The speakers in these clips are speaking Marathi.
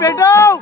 पेटव.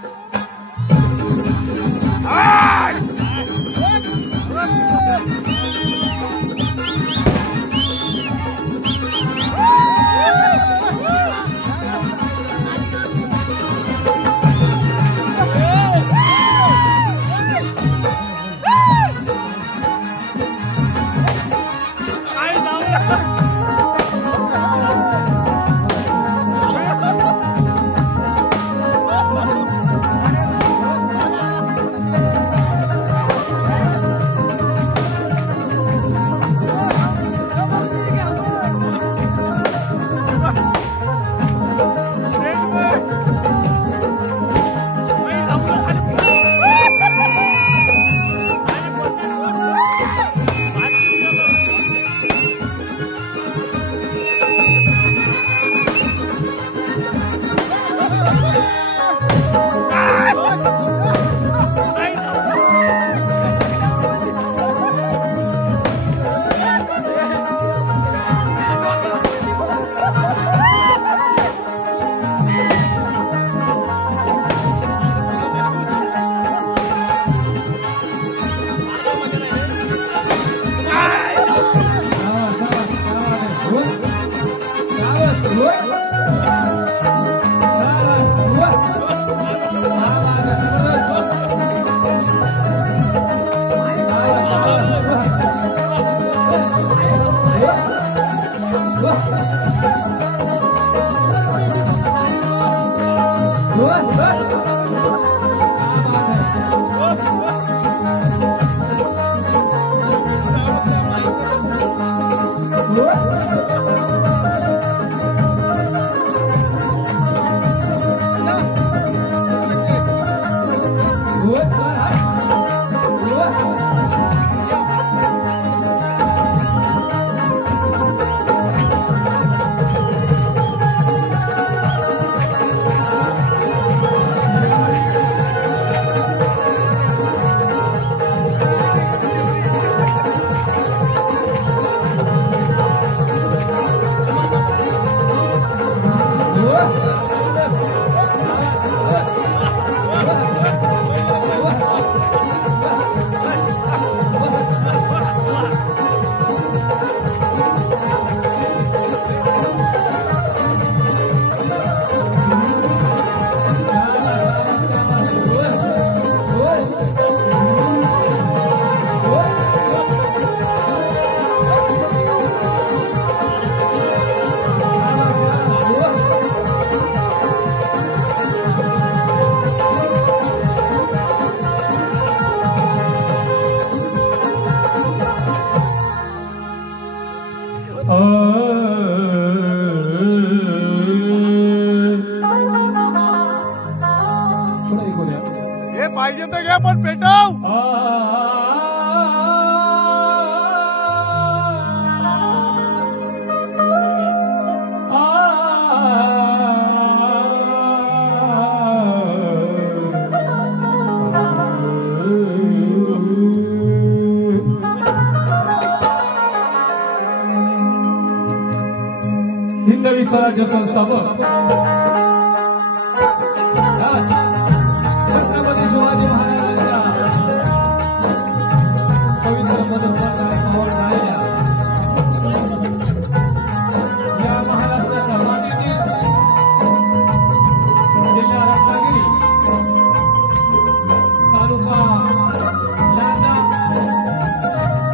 पाहिजे तर घ्या पण पेटव. हिंदवी स्वराज्य संस्थापक छत्रपती शिवाजी महाराजांच्या पवित्र पदपत्रावर झालेल्या या महाराष्ट्राच्या मातीतील जिल्हा रत्नागिरी तालुका लांजा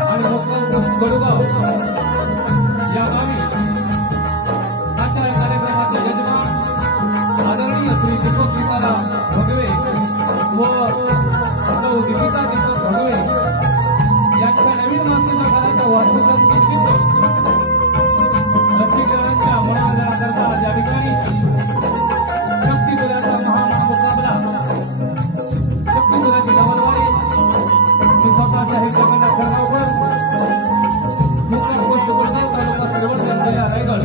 आणि मुक्काम कडगाव या गावी कार्यक्रमाचे यजमान आदरणीय श्री दीपक सीताराम भगवे व सौ दीपिका दीपक भगवे यांच्या नवीन मातीच्या घराच्या वाढदिवसानिमित्त रसिकरांच्या मनोरंजनाकरता या ठिकाणी शक्तिपुराचा महामुकाबला शक्तिपुराची डबलवारी मी स्वतः शाहीर जगन्नाथ खरगावकर मुक्काम पोस्ट कडगाव तालुका शिरवळ जिल्हा रायगड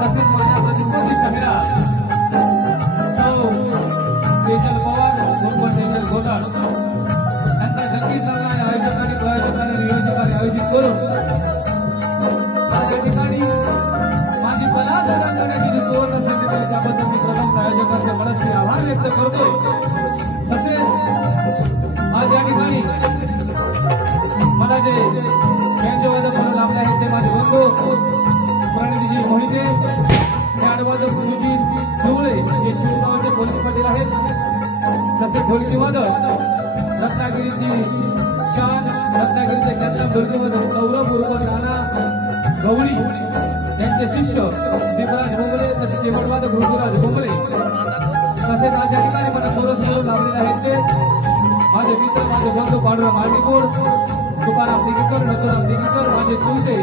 तसेच माझ्या प्रतिस्पर्धी महिला सौ तेजल पवार उर्फ तेजल घोटाळ यांचा नक्की चालणाऱ्या आयोजकांनी प्रायोजकांनी नियोजकांनी आयोजित करून या ठिकाणी माझी कला सादर करण्याची जी सुवर्ण संधी दिली त्याबद्दल मी प्रथम आयोजकांचे मनस्वी आभार व्यक्त तसेच आज या ठिकाणी मला जे वादक म्हणून लाभले आहेत ते माझे बंधू प्रणितीजी मोहिते, वादक सुजित ढवळे जे शिवगावचे पोलीस पाटील आहेत. तसे ढोलकी वादक रत्नागिरीची शान, रत्नागिरीचे ख्यातनाम ढोलकी वादक सौरभ उर्फ नाना गवळी यांचे शिष्य दीपराज भोंगले, तसेच शेवटवादक ऋतुराज भोंगले. तसेच आज या ठिकाणी मला थोडं लाभलेले आहेत ते माझे मित्र, माझे बंधू पांडुरंग मार्टिकोड, तुकाराम दिगीकर, नथुराम दिगीकर, माझे चुलते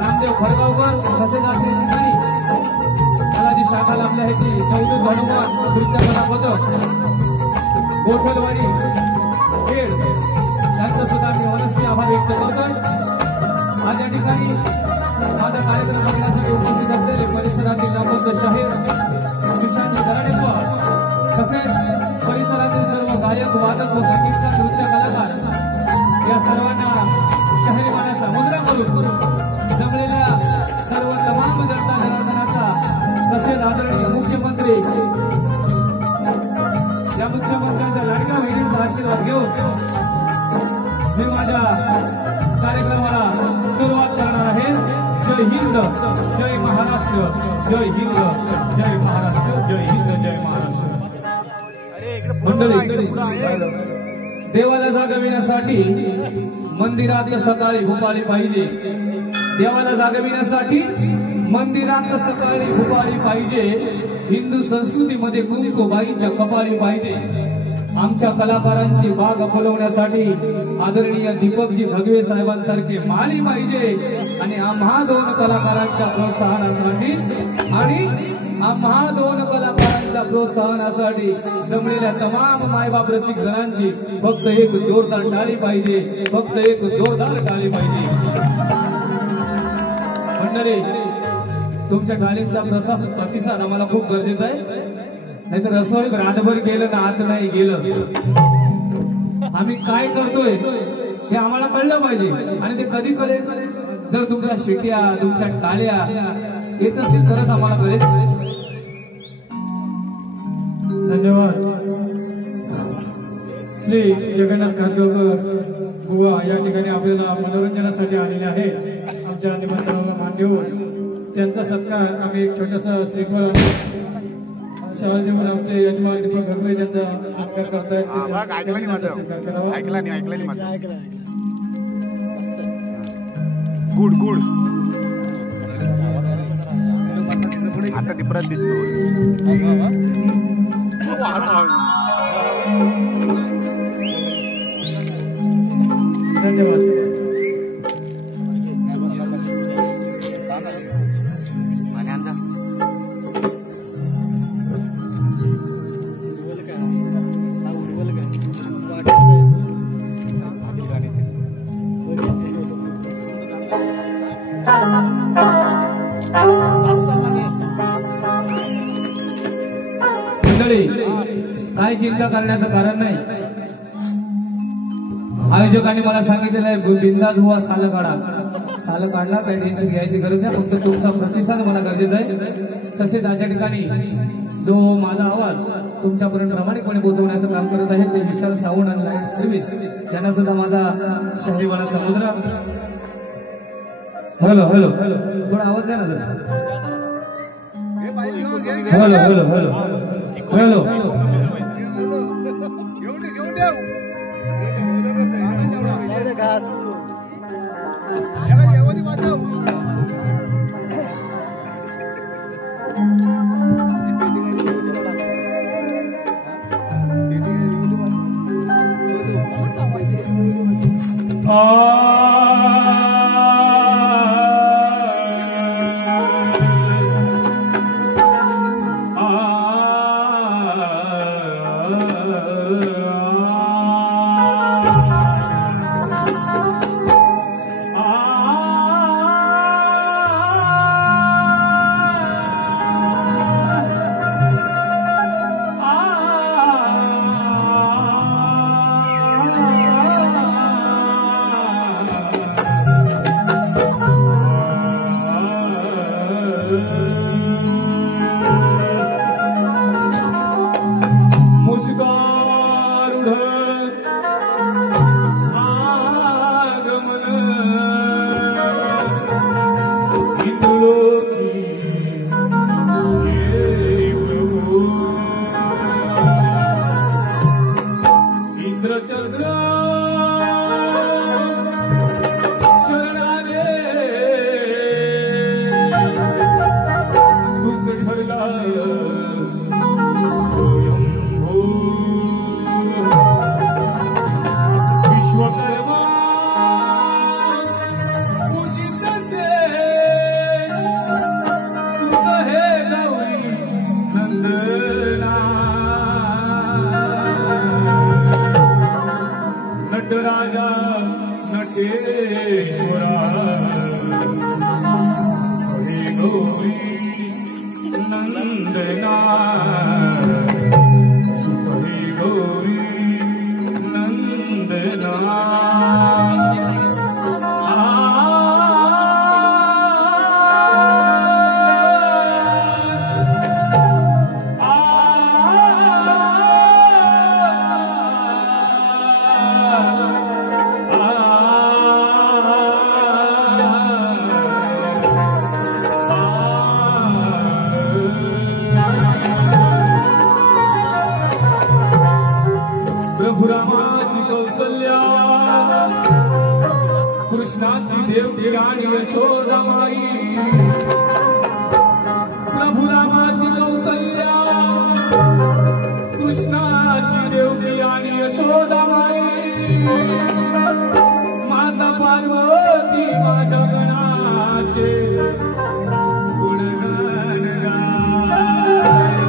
नामदेव खडगावकर. तसेच आज या ठिकाणी मला जी शाखा लाभली आहे ती चौधरी हनुमान नृत्य कला पथक गोठलवाडी खेड, त्यांचा सुद्धा मी मनस्वी आभार व्यक्त करतोय. आज या ठिकाणी माझा कार्यक्रम बघण्यासाठी उपस्थित असलेले परिसरातील नामवंत शाहीर सुशांत दराडेकर, तसेच परिसरातील सर्व गायक, वादक व संगीतकार, नृत्य कलाकार या सर्वांना शाहीर मानाचा मुद्रा करून जमलेल्या सर्व तमाम जनता जनार्दनाचा, तसेच आदरणीय मुख्यमंत्री या मुख्यमंत्र्यांच्या लाडक्या बहिणींचा आशीर्वाद घेऊन मी माझ्या कार्यक्रमाला सुरुवात करणार आहे. जय हिंद, जय महाराष्ट्र, जय हिंद, जय महाराष्ट्र, जय हिंद, जय महाराष्ट्र. मंडळी, देवाला जागविण्यासाठी मंदिरात सकाळी भुपाळी पाहिजे. देवाला जागविण्यासाठी मंदिरात सकाळी भुपाळी पाहिजे. हिंदू संस्कृतीमध्ये कुंकुबाईच्या कपाळी पाहिजे. आमच्या कलाकारांची बाग फुलवण्यासाठी आदरणीय दीपकजी भगवे साहेबांसारखे माली पाहिजे. आणि आम्हा दोन कलाकारांच्या प्रोत्साहनासाठी जमलेल्या तमाम मायबाप रसिक जणांची फक्त एक जोरदार टाळी पाहिजे. फक्त एक जोरदार टाळी पाहिजे. मंडळी, तुमच्या टाळींचा प्रतिसाद आम्हाला खूप गरजेचा आहे. नाहीतर रसोई रातभर गेलं ना आत नाही गेलं. आम्ही काय करतोय हे आम्हाला कळलं पाहिजे. आणि ते कधी कळेल जर तुमच्या शिट्या, तुमच्या टाळ्या येत असतील तरच आम्हाला कळेल. धन्यवाद. श्री जगन्नाथ खानगावकर बुवा या ठिकाणी आपल्याला मनोरंजनासाठी आलेले आहे. आमच्या निमंत्रणाला मान देऊन त्यांचा सत्कार आम्ही एक छोटासा श्रीफळ शाळा देऊन आमचे यजमान दीपक भगवे त्यांचा सत्कार करतायत. गुड गुड आता डिफरन्स दिसतो. धन्यवाद. काही चिंता करण्याचं कारण नाही. आयोजकांनी मला सांगितलेलं आहे बिंदास हुआ साल काढा. साल काढला काही टेन्शन घ्यायची गरज नाही. फक्त तुमचा प्रतिसाद मला गरजेचा आहे. तसेच आजच्या ठिकाणी जो माझा आवाज तुमच्यापर्यंत प्रामाणिकपणे पोहोचवण्याचं काम करत आहे ते विशाल साऊंड आणि लाईट सर्व्हिस यांना सुद्धा माझा शाहीवाला समुद्र. हॅलो हॅलो हॅलो, थोडा आवाज द्या ना जरा. Hello hello hello hello. तुझा शरणाने भूत ठरला विश्वकर्मा पूजित तुझ हे गौरी नंदना नटराजा नटेश्वरा हे गौरी नंदना सुत हे गौरी नंदना प्रभु रामाची कौसल्या कृष्णाची देवकी राणी यशोदामाई प्रभु रामाची कौसल्या कृष्णाची देवकी राणी यशोदामाई माता पार्वती माझ्या गणाचे गुणगान गाय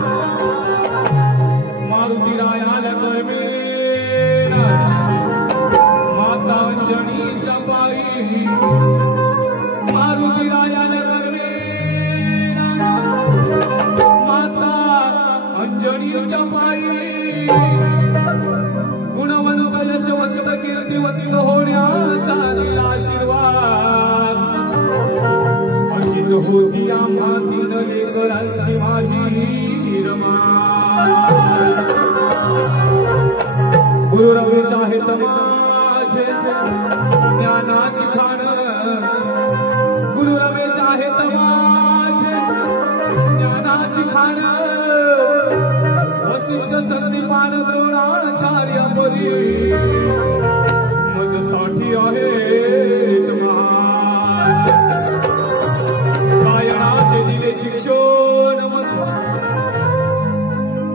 मारुती रायाला करमे माता अंजनीच्या पायी मारुती रायाला करणे माता अंजनीच्या पायी गुणवंत यशवंत कीर्तिवती होण्याचा दिला आशीर्वाद अशीच होती आम्हा तीन लेकरांची माझी रमा गुरु रमेश आहेत माझे ज्ञानाची खाण गुरु रमेश आहेत माझे ज्ञानाची खाण वसिष्ठ संदीपान द्रोणाचार्य परी मजसाठी आहेत महान गायनाचे दिले शिक्षण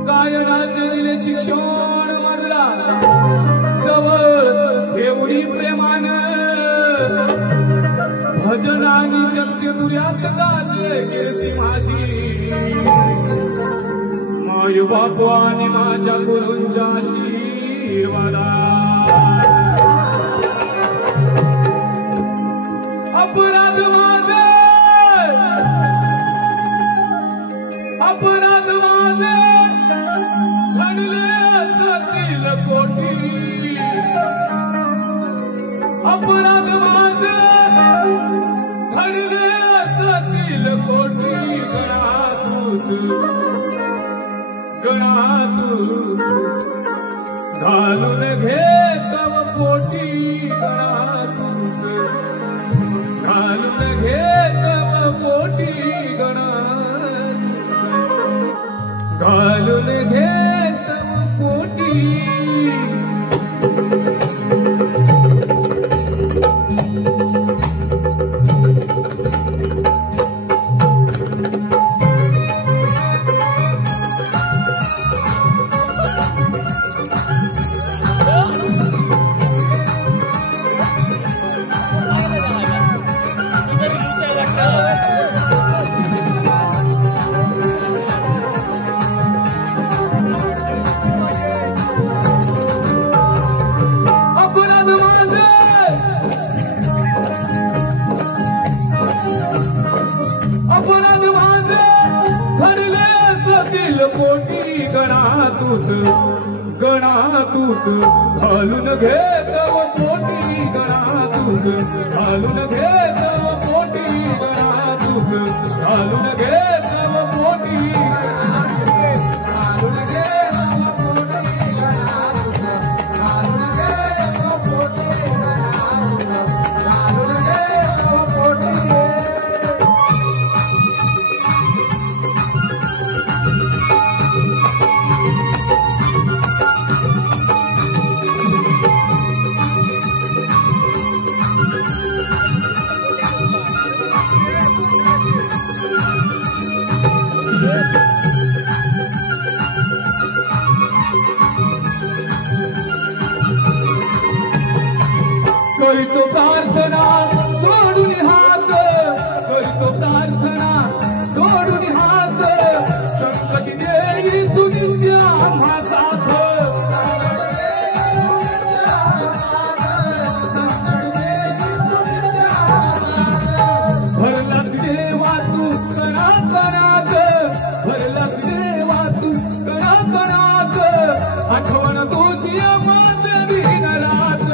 गायनाचे दिले शिक्षण मधला जवळ एवढी प्रेमान भजनानी शक्य तुर्यात गाजे कीर्ती माझी माय बापू आणि माझ्या गुरूंच्या आशीर्वादा अपराध माझे अपराध माझे घडले असतील कोटी अपराध माझे घडले असतील कोटी गणातून घालून घे तव पोटी गणातून घालून घे तव पोटी गणातून घालून घे तव पोटी अपराध माझे घडले असतील कोटी गणातूच घालून घे तव पोटी गणातूच घालून घे तव पोटी गणातूच घालून घे तव पोटी घालून घे तव पोटी गणातूच घालून घे तव पोटी गणातूच घालून घे तव पोटी करीतो प्रार्थना सोडून हात करीतो प्रार्थना सोडून हात संकट देवी तू नित्य आम्हा साथ भरलास देवा तू कणा कणात भरलास देवा तू कणा कणात आठवण तुझी माझ दिन रात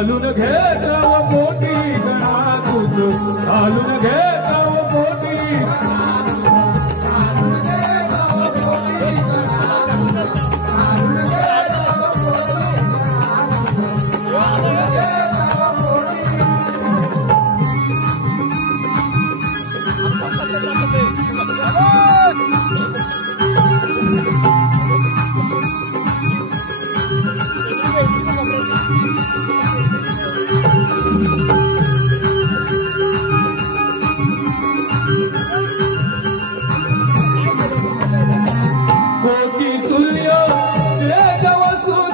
घालून घेताव पोटी गणा तूच घालून घेताव पोटी घालून घेताव पोटी गणा तूच घालून घेताव पोटी घालून घेताव पोटी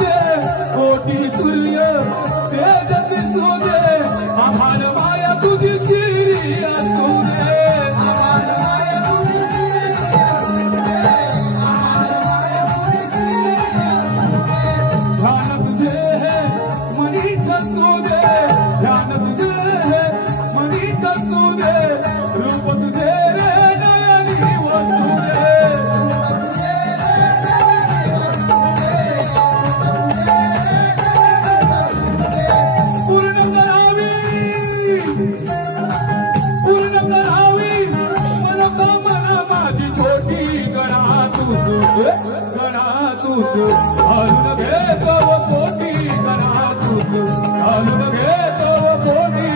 गणा तूच घालून घेताव पोटी गणा तूच घालून घेताव पोटी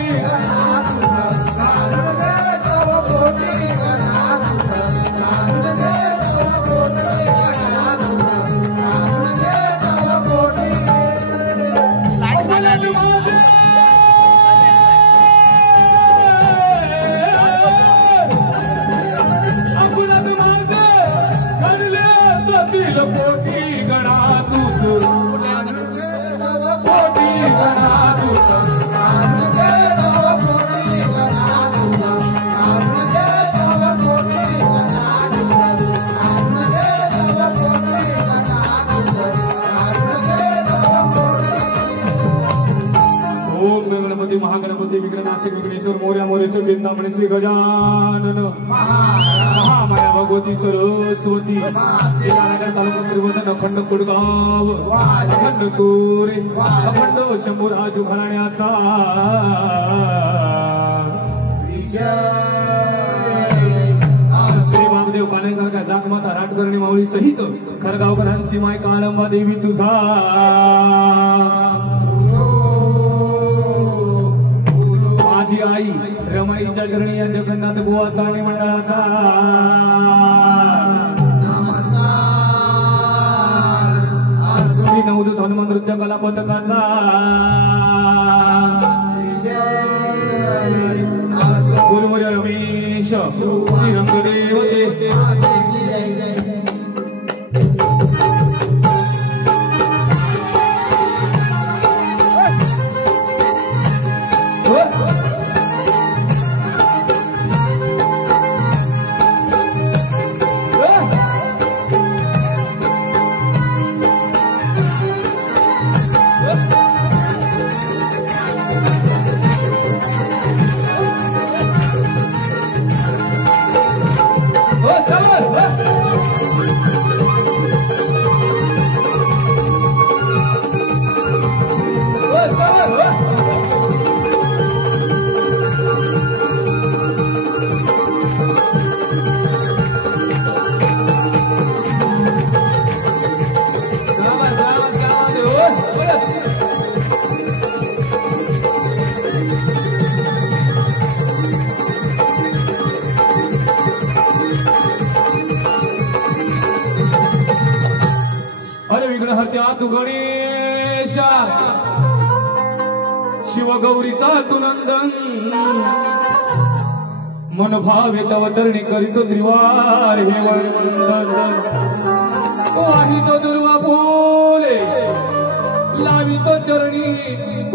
पोटी गणा तूच पोटी गणा तूच घालून घेताव पोटी गणा तूच घालून घेताव पोटी गणा तूच घालून घेताव पोटी गणा तूच घालून घेताव पोटी ओम गणपती महागणपती विघ्ननाशक विघ्नेश्वर मोरया मोरेश्वर चिंतामणी श्री गजानन महामाया भगवती सरस्वती तालुका त्रिवंदन अखंड कुडगाव अखंड कोरे अखंड शंभूराजू घराण्याचा श्री वामदेव कालेगावच्या जागमाता राटकर्णी माऊली सहित खरगावकरांची माय काळंबा देवी तुझा माझी आई रमाईच्या चरणी या जगन्नाथ बुवाचा आणि मंडळाचा श्री नवदूत हनुमान नृत्य कला पथकाचा गुरुवर्य रमेश श्री रंगदेवते विघ्नहर्त्या तू गणेशा शिवगौरीचा तू नंदन मन भावे तव चरणी करीतो त्रिवार हे वंदन वाहितो दुर्वा बोले लावितो चरणी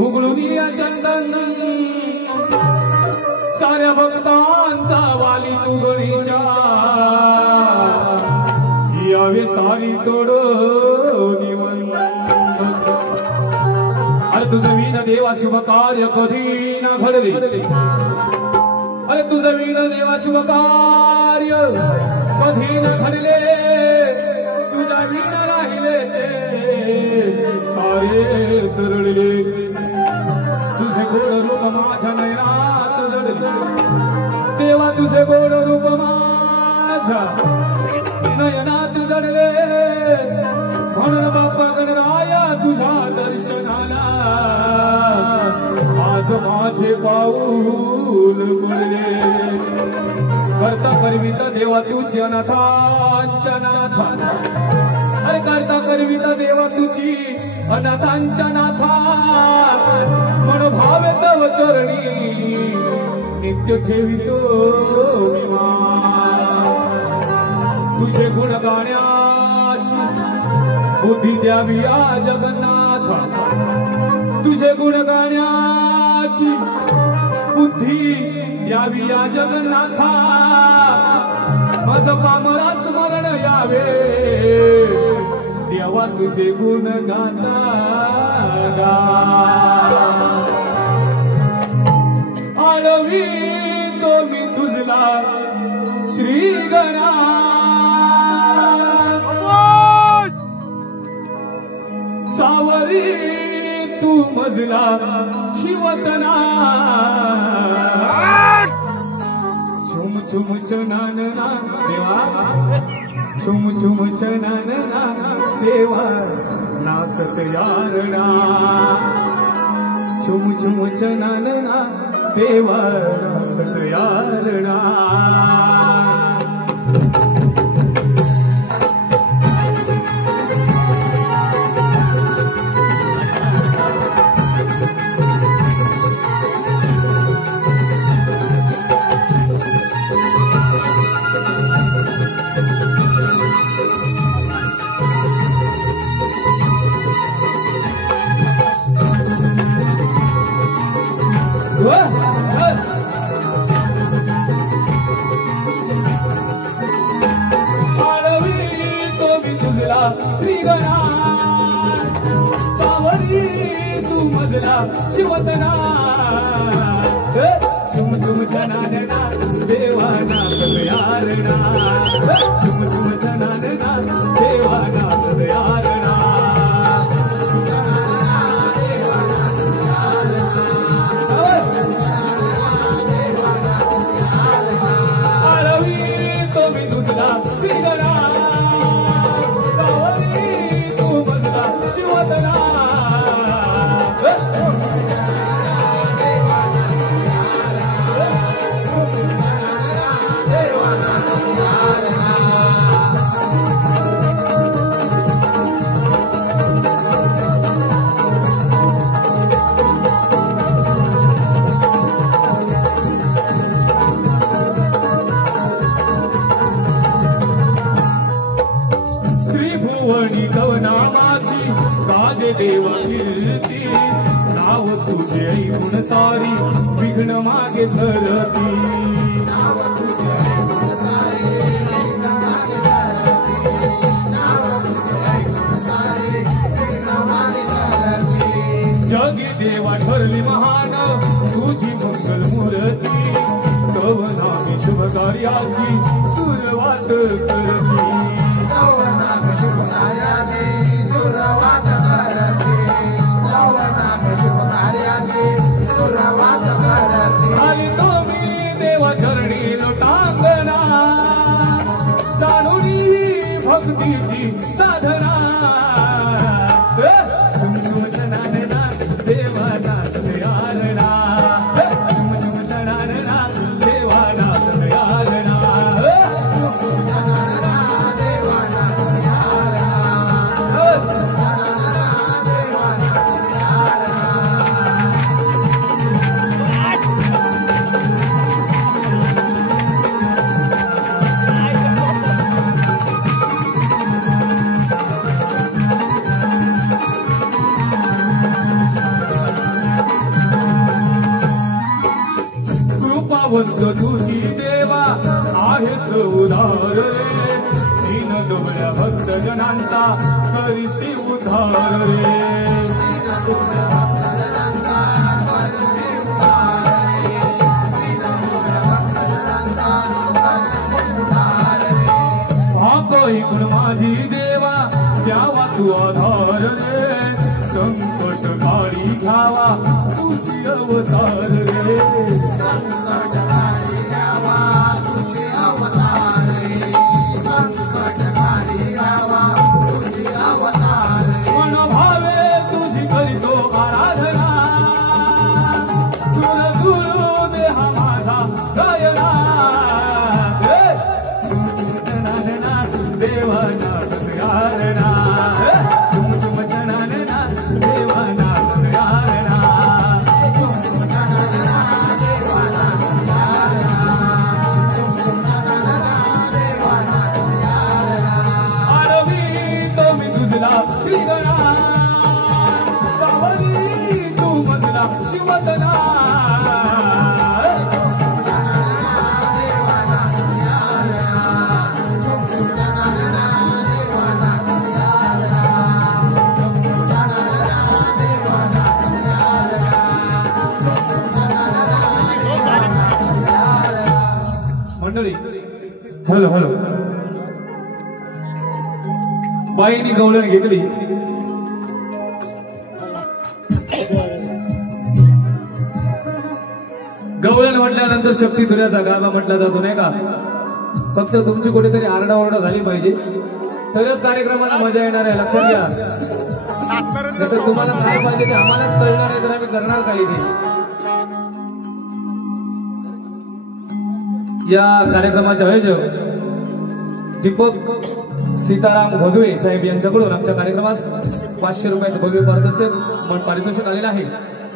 उघडून या चंदन साऱ्या भक्तांचा वाली तू गणेशा यावे सारी तोडून अरे तुझं वीण देवा शुभ कार्य कधी न घडले अरे तुझं वीण देवा शुभ कार्य कधी न घडले तुझा वीण राहिले कार्य सरळले तुझे गोड रूप माझ्या नयनात जडले देवा तुझे गोड रूप माझ्या नयनात जडले म्हणून बाप्पा गणराया तुझ्या दर्शनाला आज माझे पाऊल पडले करता करवित देवा तुझी अनाथांच्या नाथा अरे करता करवित देवा तुझी अनाथांच्या नाथा मन भावे तव चरणी नित्य ठेवितो तुझे गुण गाण्याची बुद्धी द्यावी या जगन्नाथ तुझे गुण गाण्याची बुद्धी द्यावी या जगन्नाथा मज पामरा स्मरण यावे देवा तुझे गुण गाता आळवी तो मी तुझला श्री गणा सावरी तू मजला शिवतना छुम छुम छनानना देवा छुम छुम छनानना देवा नाचत यारणा छुम छुम छनानना देवा नाचत यारणा तू मजला शिवतना झुम झुम छनानना देवाना यारणा झुम झुम छनानना देवाना यारणा आळवी तो मी तुझला श्रीगणा सावरी तू मजला शिवतना नामाची राज देवा कीर्ती नाव तुझे ऐकून सारी विघ्न मागे सरती जगी देवा ठरली महान तुझी मंगल मूर्ती तव नामी शुभ कार्याची सुरुवात करती आली तो मी देवा चरणी लोटांगणा जाणून भक्तीची साधना देवाना यारणा देवाना यारणा देवाना उधार रे दीन दुबळ्या भक्तजनांचा करीसी उधार रे ऐकून माझी देवा द्यावा तू आधार रे संकट काळी घ्यावा तुझी अवतार रे संकट काळी घ्यावा तुझी अवतार रे संकट काळी घ्यावा तुझी अवतार रे मन भावे तुझी करीतो आराधना सुर गुरु देहा माझा गायला देवाना यारना तुम तुम चनाना देवाना यारना तुम तुम चनाना देवाना यारना तुम तुम चनाना देवाना यारना आरवी तो मी तुझला श्रीगणा सावरी तू मजला शिवदना हॅलो हॅलो बाईनी गवळण घेतली गवळण म्हटल्यानंतर शक्ती दुर्याचा गाभा म्हटला जातो नाही का फक्त तुमची कुठेतरी आरडाओरडा झाली पाहिजे तरच कार्यक्रमाला मजा येणार आहे लक्षात घ्या तर तुम्हाला काय पाहिजे ते आम्हालाच कळणार आहे तर आम्ही करणार काही ते या कार्यक्रमाचे आयोजक दीपक सीताराम भगवे साहेब यांच्याकडून आमच्या कार्यक्रमास 500 रुपयाचं भव्य पारितोषिक आलेलं आहे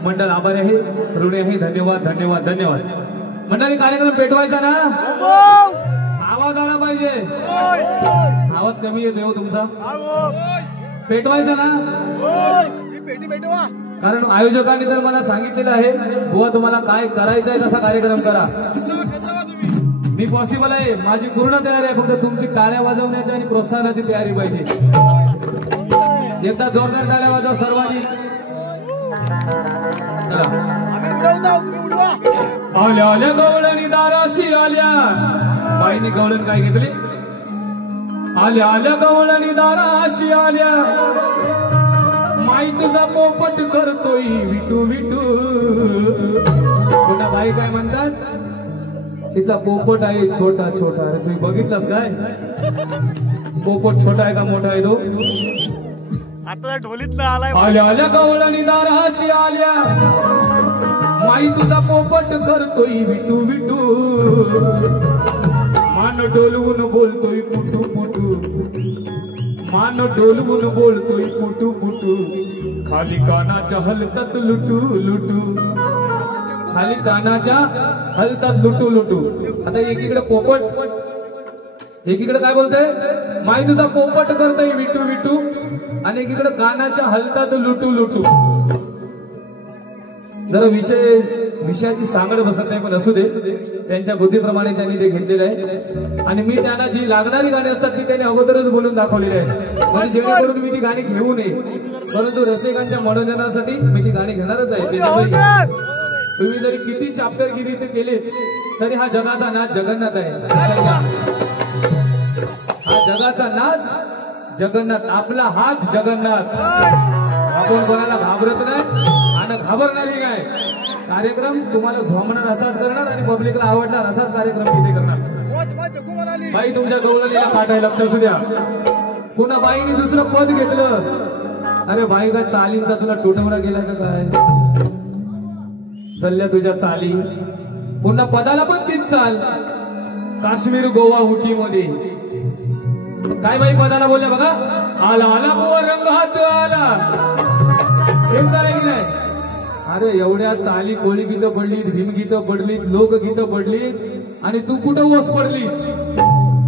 मंडळ आभारी आहे ऋणी आहे धन्यवाद धन्यवाद धन्यवाद मंडळी कार्यक्रम पेटवायचा ना आवाज आला पाहिजे आवाज कमी येतोय हो तुमचा पेटवायचा ना कारण आयोजकांनी तर मला सांगितलेलं आहे बुवा तुम्हाला काय करायचं आहे तसा कार्यक्रम करा मी पॉसिबल आहे माझी पूर्ण तयारी आहे फक्त तुमची टाळ्या वाजवण्याची आणि प्रोत्साहनाची तयारी पाहिजे एकदा जोरदार टाळ्या वाजवा सर्वांनी आल्या आल्या गवळणी दाराशी आल्या बाईनी गवळण काय घेतली आल्या आल्या गवळणी दाराशी आल्या माई तुझा पोपट करतोय विटू विटू पुन्हा बाई काय म्हणतात तिचा पोपट आहे छोटा छोटा अरे तुम्ही बघितलंस काय पोपट छोटा आहे का मोठा आहे तो आता ढोलीतला आलाय आल्या आल्या गवळणी दाराशी आल्या माई तुझा पोपट करतोय विटू विटू मान डोलवून बोलतोय पुटू पुटू मान डोलवून बोलतोय पुटू पुटू खाली कानाच्या हलतात लुटू लुटू खाली कानाच्या हलतात लुटू लुटू आता एकीकडे पोपट एकीकडे काय बोलतोय माई तुझा पोपट करतोय विटू विटू आणि एकीकडे कानाच्या हलतात लुटू लुटू जरा विषयाची सांगड बसत नाही पण असू दे त्यांच्या बुद्धीप्रमाणे त्यांनी ते घेतलेलं आहे आणि मी त्यांना जी लागणारी गाणी असतात ती त्यांनी अगोदरच बोलून दाखवलेली आहेत म्हणजे जेणेकरून मी ती गाणी घेऊ नये परंतु रसिकांच्या मनोरंजनासाठी मी ती गाणी घेणारच आहे तुम्ही जरी किती चाप्टरगिरी ते केले तरी हा जगाचा नाच जगन्नाथ आहे हा जगाचा नाच जगन्नाथ आपला हात जगन्नाथ आपण कोणाला घाबरत नाही आणि घाबरणारी काय कार्यक्रम तुम्हाला झोमणार असाच करणार आणि पब्लिकला आवडणार असाच कार्यक्रम तिथे करणार बाई तुमच्या गवळणीला काढाय लक्ष असू द्या पुन्हा बाईने दुसरं पद घेतलं अरे बाई काय चालींचा तुला टोटवडा गेलाय का काय चालल्या तुझ्या चाली पुन्हा पदाला पण तीच चाल काश्मीर गोवा उटी मध्ये काय बाई पदाला बोलल्या बघा आला आला बुवा रंग हात आला सेम झालं की नाही अरे एवढ्या चाली कोळी गीतं पडलीत भीमगीतं पडलीत लोकगीतं पडलीत आणि तू कुठं ओस पडलीस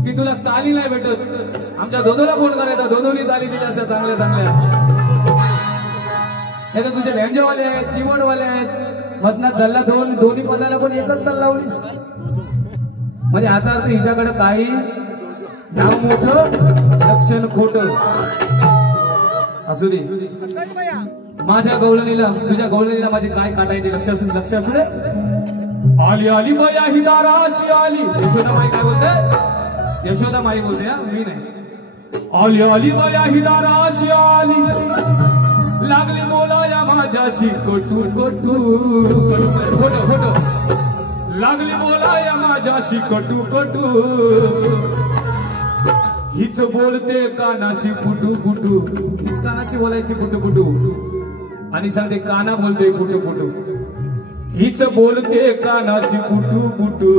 की तुला चाली नाही भेटत आमच्या दोनोला फोन करायचा दोनोनी चाली दिल्या असत्या चांगल्या चांगल्या हे तर तुझे व्यांजवाले आहेत कीबोर्डवाले आहेत मसनात झाला दोन्ही पदाला पण एकच चाल लावलीस म्हणजे याचा अर्थ हिच्याकडे काही नाव मोठं लक्षण खोटं असू दे. माझ्या गवळणीला तुझ्या गवळणीला माझे काय काटा येते लक्ष असू दे. आली आली बाया ही दाराशी आली. यशोदामाई काय बोलते? यशोदामाई बोलते हा, मी नाही. आली आली बाया ही दाराशी आली, लागली बोलाया माझ्याशी कटू कटू. खोटं खोटं. लागली बोलाया माझ्याशी कटू कटू. हीच बोलते कानाशी फुटू फुटू. हीच कानाशी बोलायची फुटू फुटू आणि सांगते काना बोलते फुटू फुटू. हीच बोलते कानाशी फुटू फुटू,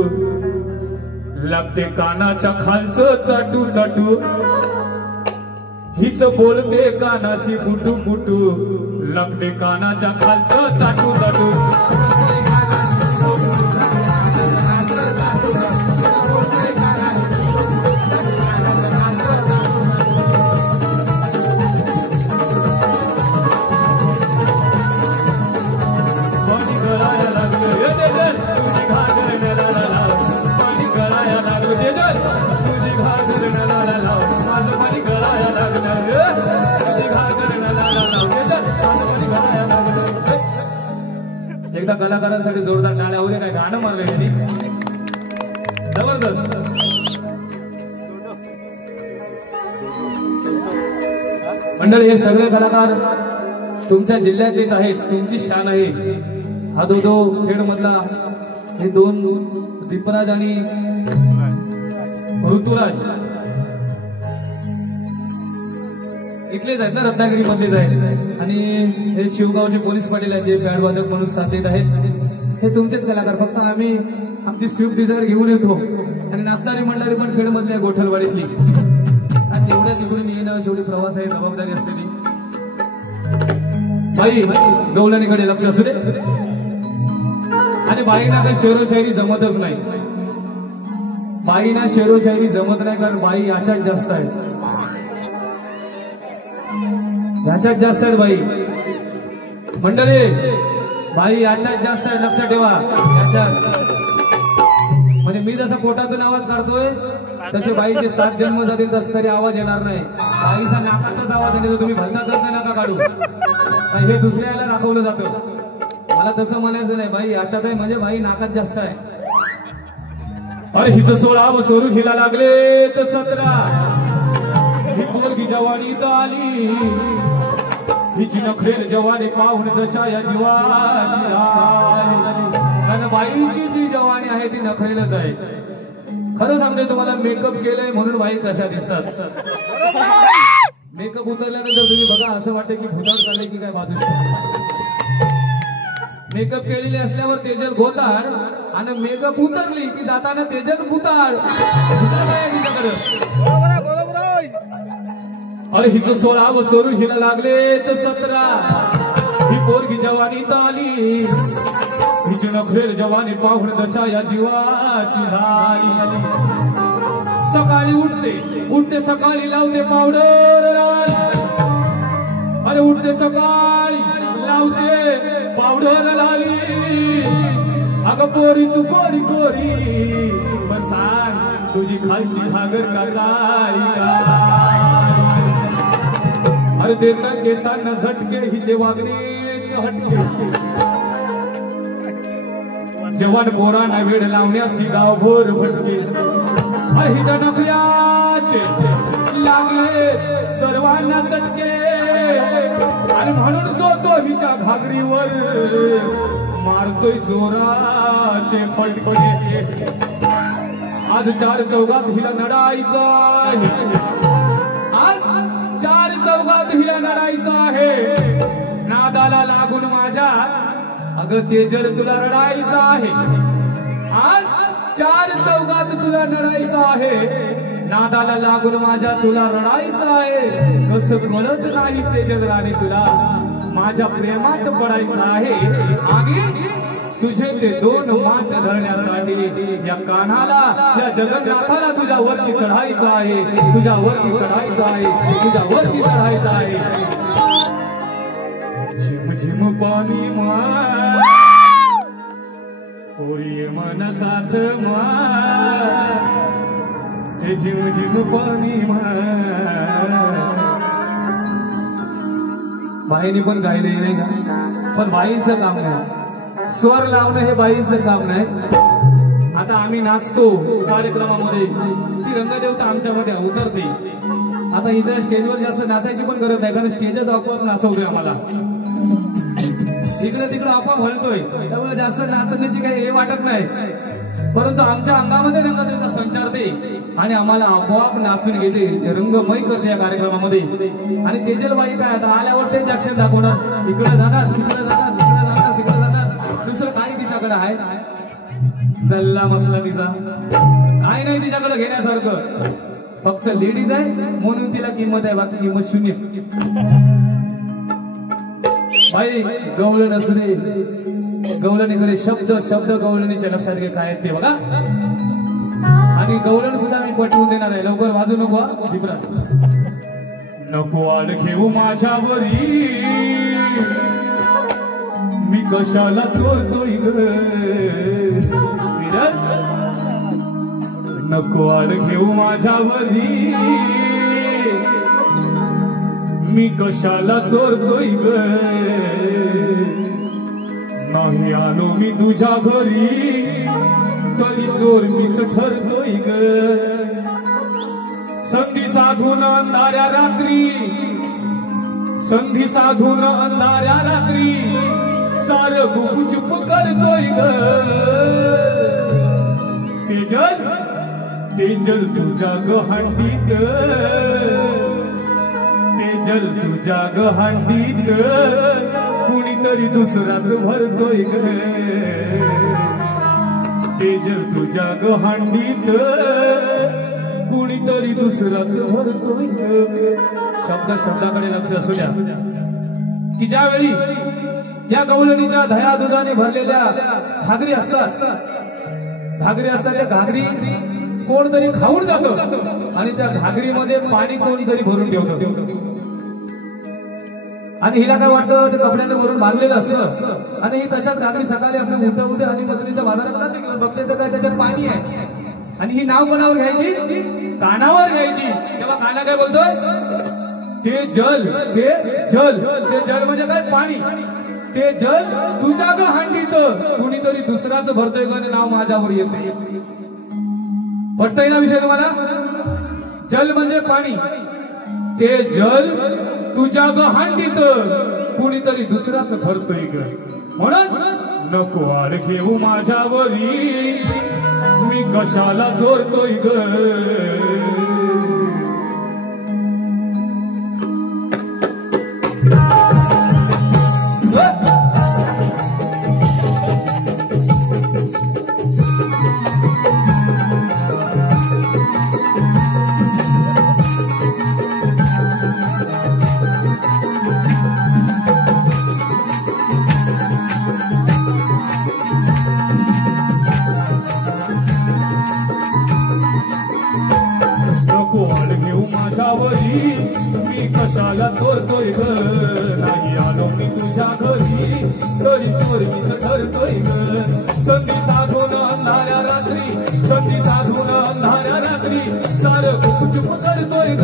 लागते कानाच्या खालचं चाटू चाटू. हीच बोलते कानाशी फुटू फुटू, लागते कानाच्या खालचं चाटू चाटू. एकदा कलाकारांसाठी जोरदार टाळ्या होऊ दे. काय गाणं मारलंय त्यांनी जबरदस्त. मंडळी हे सगळे कलाकार तुमच्या जिल्ह्यातलेच आहेत, तुमची शान आहे. हा दो खेड मधला हे दोन दीपराज आणि ऋतुराज इथलेच आहेत ना, रत्नागिरी मधलेच आहेत. आणि हे शिवगावचे पोलीस पाटील आहेत जे बँडवादक म्हणून साथ देत आहेत. हे तुमचेच कलाकार. फक्त आम्ही आमची स्विफ्ट डिझायर घेऊन येतो आणि नाचणारी मंडळी पण खेड मधल्या गोठलवाडीतली. आणि एवढ्या तिकडून येणं शेवटी प्रवास आहे, जबाबदारी असलेली. बाई गवळणीकडे लक्ष असू दे. आणि बाईना काही शेरोशायरी जमतच नाही. बाईना शेरोशायरी जमत नाही कारण बाई याच्यात जास्त आहे, याच्यात जास्त आहेत बाई. मंडळी बाई याच्यात जास्त आहे, लक्षात ठेवा. याच्यात म्हणजे मी जसं पोटातून आवाज काढतोय तसे बाईचे 7 जन्म जातील तस तरी आवाज येणार नाही. बाईचा नाकातच आवाज येतो. तुम्ही भलताच नका काढू, हे दुसऱ्याला दाखवलं जातं. मला तसं म्हणायचं नाही. बाई याच्यात आहे म्हणजे बाई नाकात जास्त आहे. अरे हिचं 16 व सोरू हिला लागले तर 17. ही पोरगी जवानीत आली, हिची नखरेल जवानी पाहून दशा या जीवाची आली. कारण बाईची जी जवानी आहे ती नखरेलच आहे. खरं सांगते तुम्हाला, मेकअप केलंय म्हणून बाई कशा दिसतात. मेकअप उतरल्यानंतर तुम्ही बघा असं वाटतं की भुताड चालले की काय बाजूला. मेकअप केलेली असल्यावर तेजल गोताड आणि मेकअप उतरली की जाताना तेजल भुताड. अरे हिचं 16 व सोरू हिला लागले तर 17. ही पोरगी जवानीत आली, हिची नखरेल जवानी पाहून दशा या जीवाची झाली. सकाळी उठते सकाळी लावते पावडर लाल. अरे उठते सकाळी लावते पावडर लाली. अगं पोरी तू कोरी कोरी पण सांग तुझी खालची घागर का काळी का. अरे देतात केसांना झटके हिचे वागणेच हटके. जवान पोरांना वेळ लावण्यासी गावभर भटके. हिच्या नखऱ्याचे लागले सर्वांना चटके. आणि म्हणून जो तो हिच्या घागरीवर मारतोय जोराचे फटके. आज 4 चौघात हिला नडायचं आहे. आज 4 चौघात हिला लढायचं आहे. नादाला लागून माझ्या अगं तेजल तुला रडायचं आहे. आज 4 चौघात तुला लढायचं आहे. नादाला लागून माझ्या तुला रडायचं आहे. कसं कळत नाही तेजल राणी तुला माझ्या प्रेमात पडायचं आहे. आणि तुझे ते 2 मान धरण्यासाठी या कानाला या जगन्नाथाला तुझ्या वरती चढायचं आहे. तुझ्या वरती चढायचं आहे. तुझ्या वरती चढायचं आहे. झिम झिम पाणी मार पोरी मनसात मार. हे झिम झिम पाणी बाईंनी पण गायले नाही का, पण बाईंचं काम नाही, स्वर लावणं हे बाईंचं काम नाही. आता आम्ही नाचतो कार्यक्रमामध्ये, ती रंगदेवता आमच्यामध्ये उतरते. आता इथं स्टेजवर जास्त नाचायची पण गरज नाही, कारण स्टेजच आपोआप नाचवतोय आम्हाला. इकडे तिकडे आपोआप हलतोय, त्यामुळे जास्त नाचण्याची काही हे वाटत नाही. परंतु आमच्या अंगामध्ये रंगदेवता संचारते आणि आम्हाला आपोआप नाचून घेते, रंगमय करते या कार्यक्रमामध्ये. आणि तेजलबाई काय आता आल्यावर तेच ऍक्शन दाखवणार, इकडे जाणार तिकडे जाणार तिकडे जाणार तिकडे जाणार, दुसरं काही तिच्याकडे आहे जल्ला मसला तिचा काही नाही तिच्याकडे घेण्यासारखं. फक्त लेडीज आहे म्हणून तिला किंमत आहे, बाकी किंमत शून्य. बाई गवळण असणे, गवळणीकडे शब्द शब्द गवळणीच्या लक्षात घे काय ते बघा. आणि गवळण सुद्धा मी पटवून देणार आहे, लवकर वाजू नको दिपरा. नको आड घेऊ माझ्यावरी, मी कशाला चोरतोय ग. नको आड घेऊ माझ्यावरी, मी कशाला चोरतोय ग. नाही आलो मी तुझ्या घरी, तरी चोर मीच ठरतोय ग. संधी साधून अंधाऱ्या रात्री, संधी साधून अंधाऱ्या रात्री, सार गुपचूप करतोय ग. तेजल तेजल तुझ्या गहांडीत, तेजल तुझ्या गहांडीत, कुणीतरी दुसराच भरतोय ग. तेजल तुझ्या गहांडीत, कुणीतरी दुसराच भरतोय ग. शब्द शब्दाकडे लक्ष असू द्या की ज्यावेळी या गवळणीच्या दह्या दुधाने भरलेल्या घागरी असतात, घागरी असतात, त्या घागरी कोणतरी खाऊन जातं आणि त्या घागरीमध्ये पाणी कोणतरी भरून ठेवतं. आणि हिला काय वाटतं ते कपड्याने भरून बांधलेलं असतं. आणि ही तशाच घागरी सकाळी आपल्या उठ्या उठ्या आणि मजुरीच्या बाजारात जाते घेऊन बघते तर काय त्याच्यात पाणी आहे. आणि ही नाव कोणावर घ्यायची, कानावर घ्यायची. तेव्हा काना काय बोलतोय, ते जल, ते जल, ते जल म्हणजे काय पाणी. ते जल तुझ्या ग हांडीत, कुणीतरी दुसराच भरतोय ग नाव माझ्यावर येते. पटतंय ना विषय तुम्हाला. जल म्हणजे पाणी, ते जल तुझ्या ग हांडीत, कुणीतरी दुसराच भरतोय ग. म्हणून नको आड घेऊ माझ्यावरी, मी कशाला चोरतोय ग. मी कशाला चोरतोय ग. नाही आलो मी तुझ्या घरी, तरी चोरीच ठरतोय ग. संधी साधून अंधाऱ्या रात्री, संधी साधून अंधाऱ्या रात्री, सार गुपचूप करतोय ग.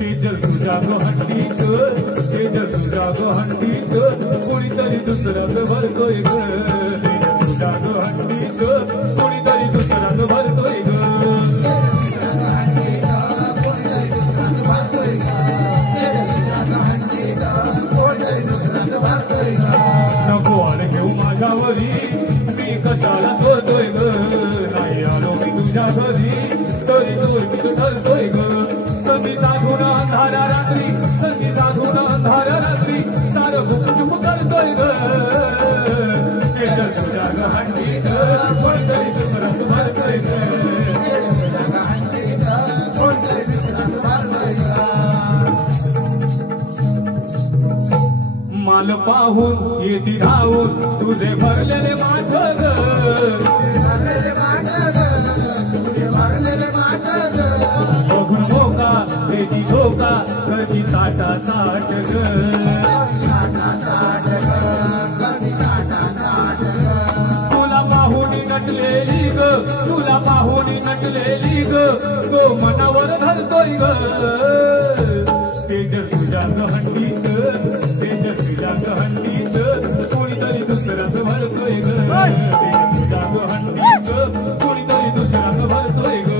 तेजल तुझ्या गहंडीत, तेजल तुझ्या गहंडीत, कुणीतरी दुसराच भरतोय ग. तेजल तुझ्या गहंडीत, कुणीतरी दुसराच भरतोय ग. नको आड घेऊ माझ्यावरी, मी कशाला चोरतोय ग. नाही आलो मी तुझ्या घरी, तरी चोरीच ठरतोय ग. संधी साधून अंधाऱ्या रात्री, संधी साधून अंधाऱ्या रात्री, सार गुपचूप करतोय ग. तेजल तुझ्या गहांडीत, कोणतरी दुसराच भरतोय ग. कोणतरी दुसराच भरतोय ग. माल पाहून येती धावून तुझे भरलेले माठ ग. बघून धोका देती धोका, कधी ताटा ताट ग. तुला पाहुणी नटलेली ग, तुला पाहुणी नटलेली लागलेली ग तो मनावर धरतोय ग तेजस तुझ्या हंडीत तेजस तुझ्या हंडीत कोणीतरी दुसऱ्याच भरतोय ग तुझ्या हंडीत कोणीतरी दुसऱ्याच भरतोय ग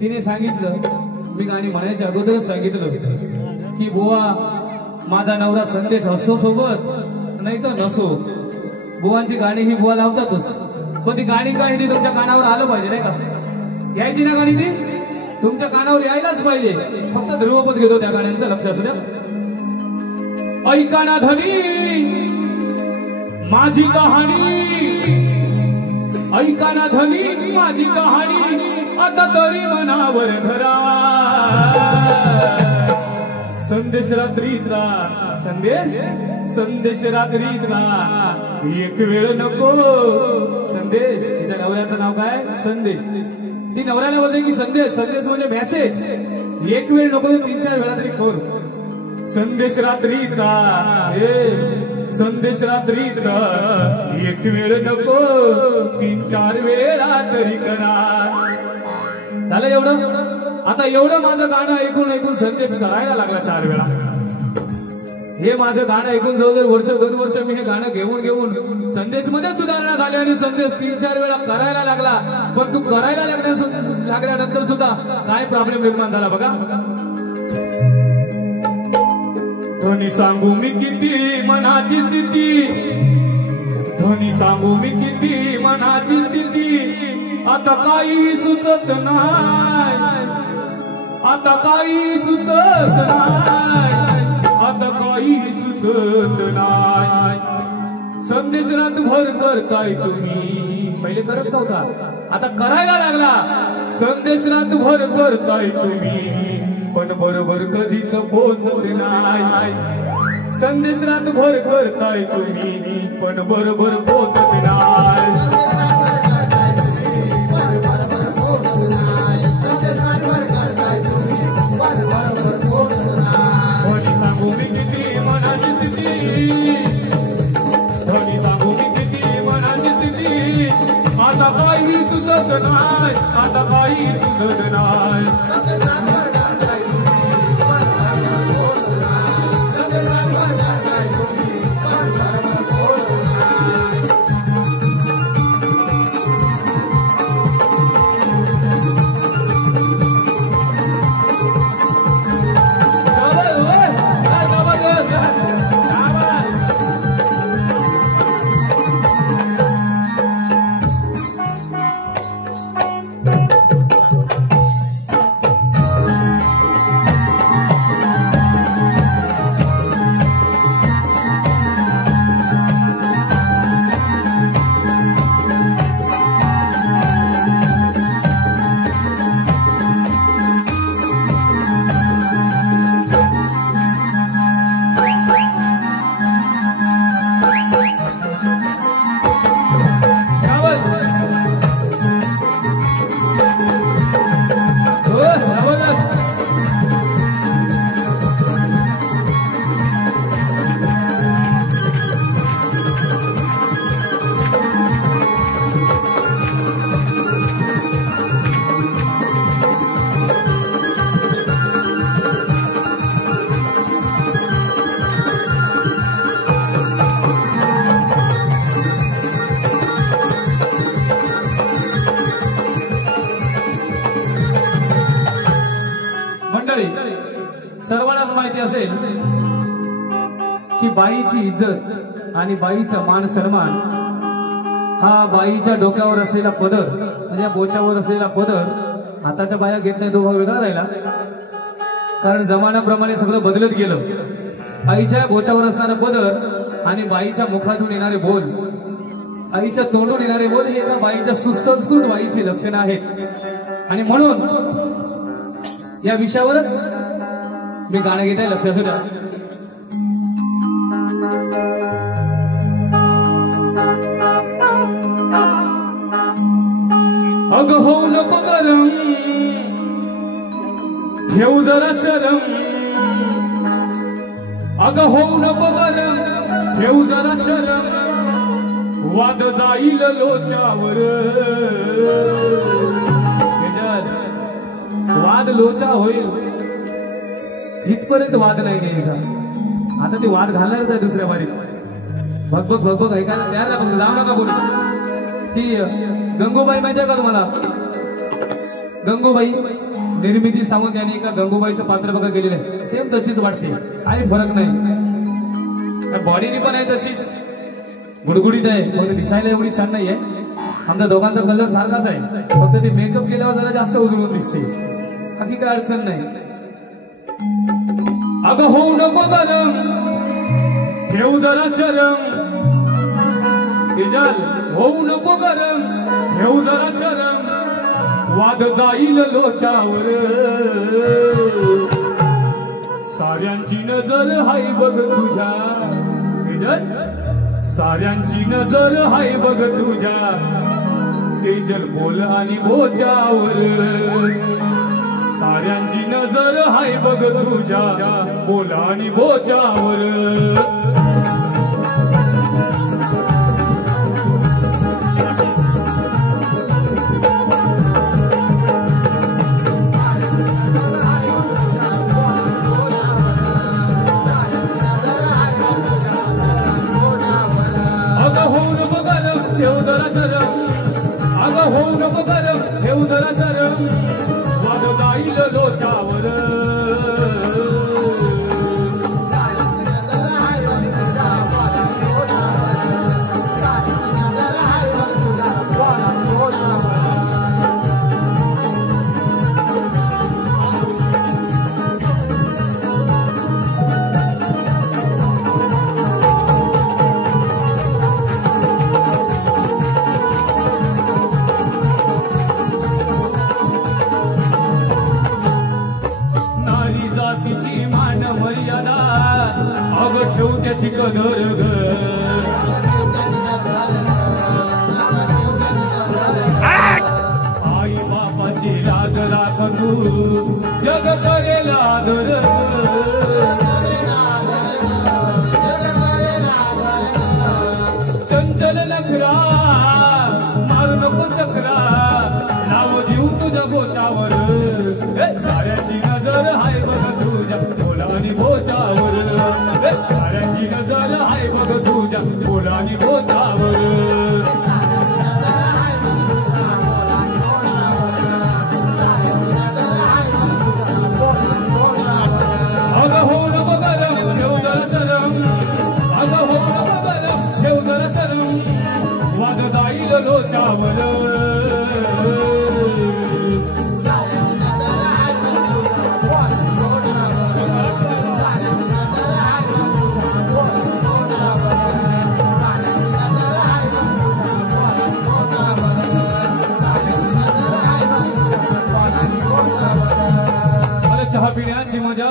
तिने सांगितलं मी गाणी म्हणायच्या अगोदरच सांगितलं की बुवा माझा नवरा संदेश असो सोबत नाही तर नसो बुवांची गाणी ही बुवा लावतातच पण ती गाणी काय ती तुमच्या कानावर आलं पाहिजे नाही का यायची ना गाणी ती तुमच्या कानावर यायलाच पाहिजे फक्त ध्रुवपद घेतो त्या गाण्यांचं लक्ष असू द्या ऐका ना धनी माझी कहाणी ऐका ना धनी माझी कहाणी आता तरी मनावर धरा संदेश रात्रीचा संदेश संदेश रात्रीचा एक वेळ नको संदेश तिच्या नवऱ्याचं नाव काय संदेश ती नवऱ्याला बोलते की संदेश संदेश म्हणजे मेसेज एक वेळ नको 3-4 वेळा तरी कर संदेश रात्रीचा संदेश रात्रीचा एक वेळ नको 3-4 वेळा तरी करा झालं एवढं आता एवढं माझं गाणं ऐकून ऐकून संदेश करायला लागला 4 वेळा हे माझं गाणं ऐकून जवळजवळ वर्ष 2 वर्ष मी हे गाणं घेऊन घेऊन संदेश मध्ये सुधारणा झाली आणि संदेश 3-4 वेळा करायला लागला पण तू करायला लागल्यानंतर सुद्धा काय प्रॉब्लेम निर्माण झाला बघा ध्वनी सांगू मी किती मनाची स्थिती ध्वनी सांगू मी किती मनाची स्थिती आता काही सुचत नाही आता काही सुचत नाही आता काही सुचत नाही संदेश रातभर करताय तुम्ही पहिले करत नव्हता आता करायला लागला संदेश रातभर करताय तुम्ही पण बरोबर कधीच पोचत नाही संदेश रातभर करताय तुम्ही पण बरोबर पोचत नाही ध्वनी सांगू मी किती मनाची स्थिती ध्वनी सांगू मी किती मनाची स्थिती आता काही सुचत नाही आता काही सुचत नाही सर्वांनाच माहिती असेल की बाईची इज्जत आणि बाईचा मान सन्मान हा बाईच्या डोक्यावर असलेला पदर म्हणजे बोच्यावर असलेला पदर आताच्या बाया घेत नाही तो भाग वेगळा राहिला कारण जमान्याप्रमाणे सगळं बदलत गेलं आईच्या बोच्यावर असणारा पदर आणि बाईच्या मुखातून येणारे बोल आईच्या तोंडून येणारे बोल हे एका बाईच्या सुसंस्कृत बाईची लक्षणं आहेत आणि म्हणून या विषयावरच मी गाणं घेत आहे लक्षात द्या अग होऊ नको गरम ठेवू जरा शरम अग होऊ नको गरम ठेवू जरा शरम वाद जाईल लोचावर वाद लोचा होईल इथपर्यंत वाद नाही द्यायचा आता ते वाद घालणारच आहे दुसऱ्या वारीत भगभग भगभग ऐकायला तयार ना फक्त जाऊ नका बोलू ती गंगूबाई माहिती आहे का तुम्हाला गंगूबाई निर्मिती सावंत यांनी एका गंगूबाईचं पात्र बघा केलेलं आहे सेम तशीच वाटते काही फरक नाही बॉडीनी पण आहे तशीच गुडगुडीत आहे फक्त दिसायला एवढी छान नाहीये आमच्या दोघांचा कलर सारखाच आहे फक्त ते मेकअप केल्यावर जरा जास्त उजळून दिसते बाकी काय अडचण नाही अगं होऊ नको गरम ठेवू जरा शरम होऊ नको गरम ठेवू जरा शरम वाद जाईल लोचावर साऱ्यांची नजर हाय बघ तुझ्या साऱ्यांची नजर हाय बघ तुझ्या तेजल बोल आणि बोचावर साऱ्यांची नजर हाय बघ तुझ्या बोल आणि बोचावर ठेवू जरा शरम अगं होऊ नको गरम ठेवू जरा शरम वाद जाईल लोचावर ठेवत्याची कदर ग आई बापाची लाज राख तू जग करेल आदर चंचल नखरा मारू नको चक्रा लाव जीव तुझ्या गोचावर साऱ्याची नजर हाय बघ तुझ्या बोला आणि बोचावर साऱ्याची नजर हाय बघ तुझ्या बोला आणि बोचावर अगं होऊ नको गरम ठेवू जरा शरम अगं होऊ नको गरम ठेवू जरा शरम वाद जाईल लोचावर चहा पिण्याची मजा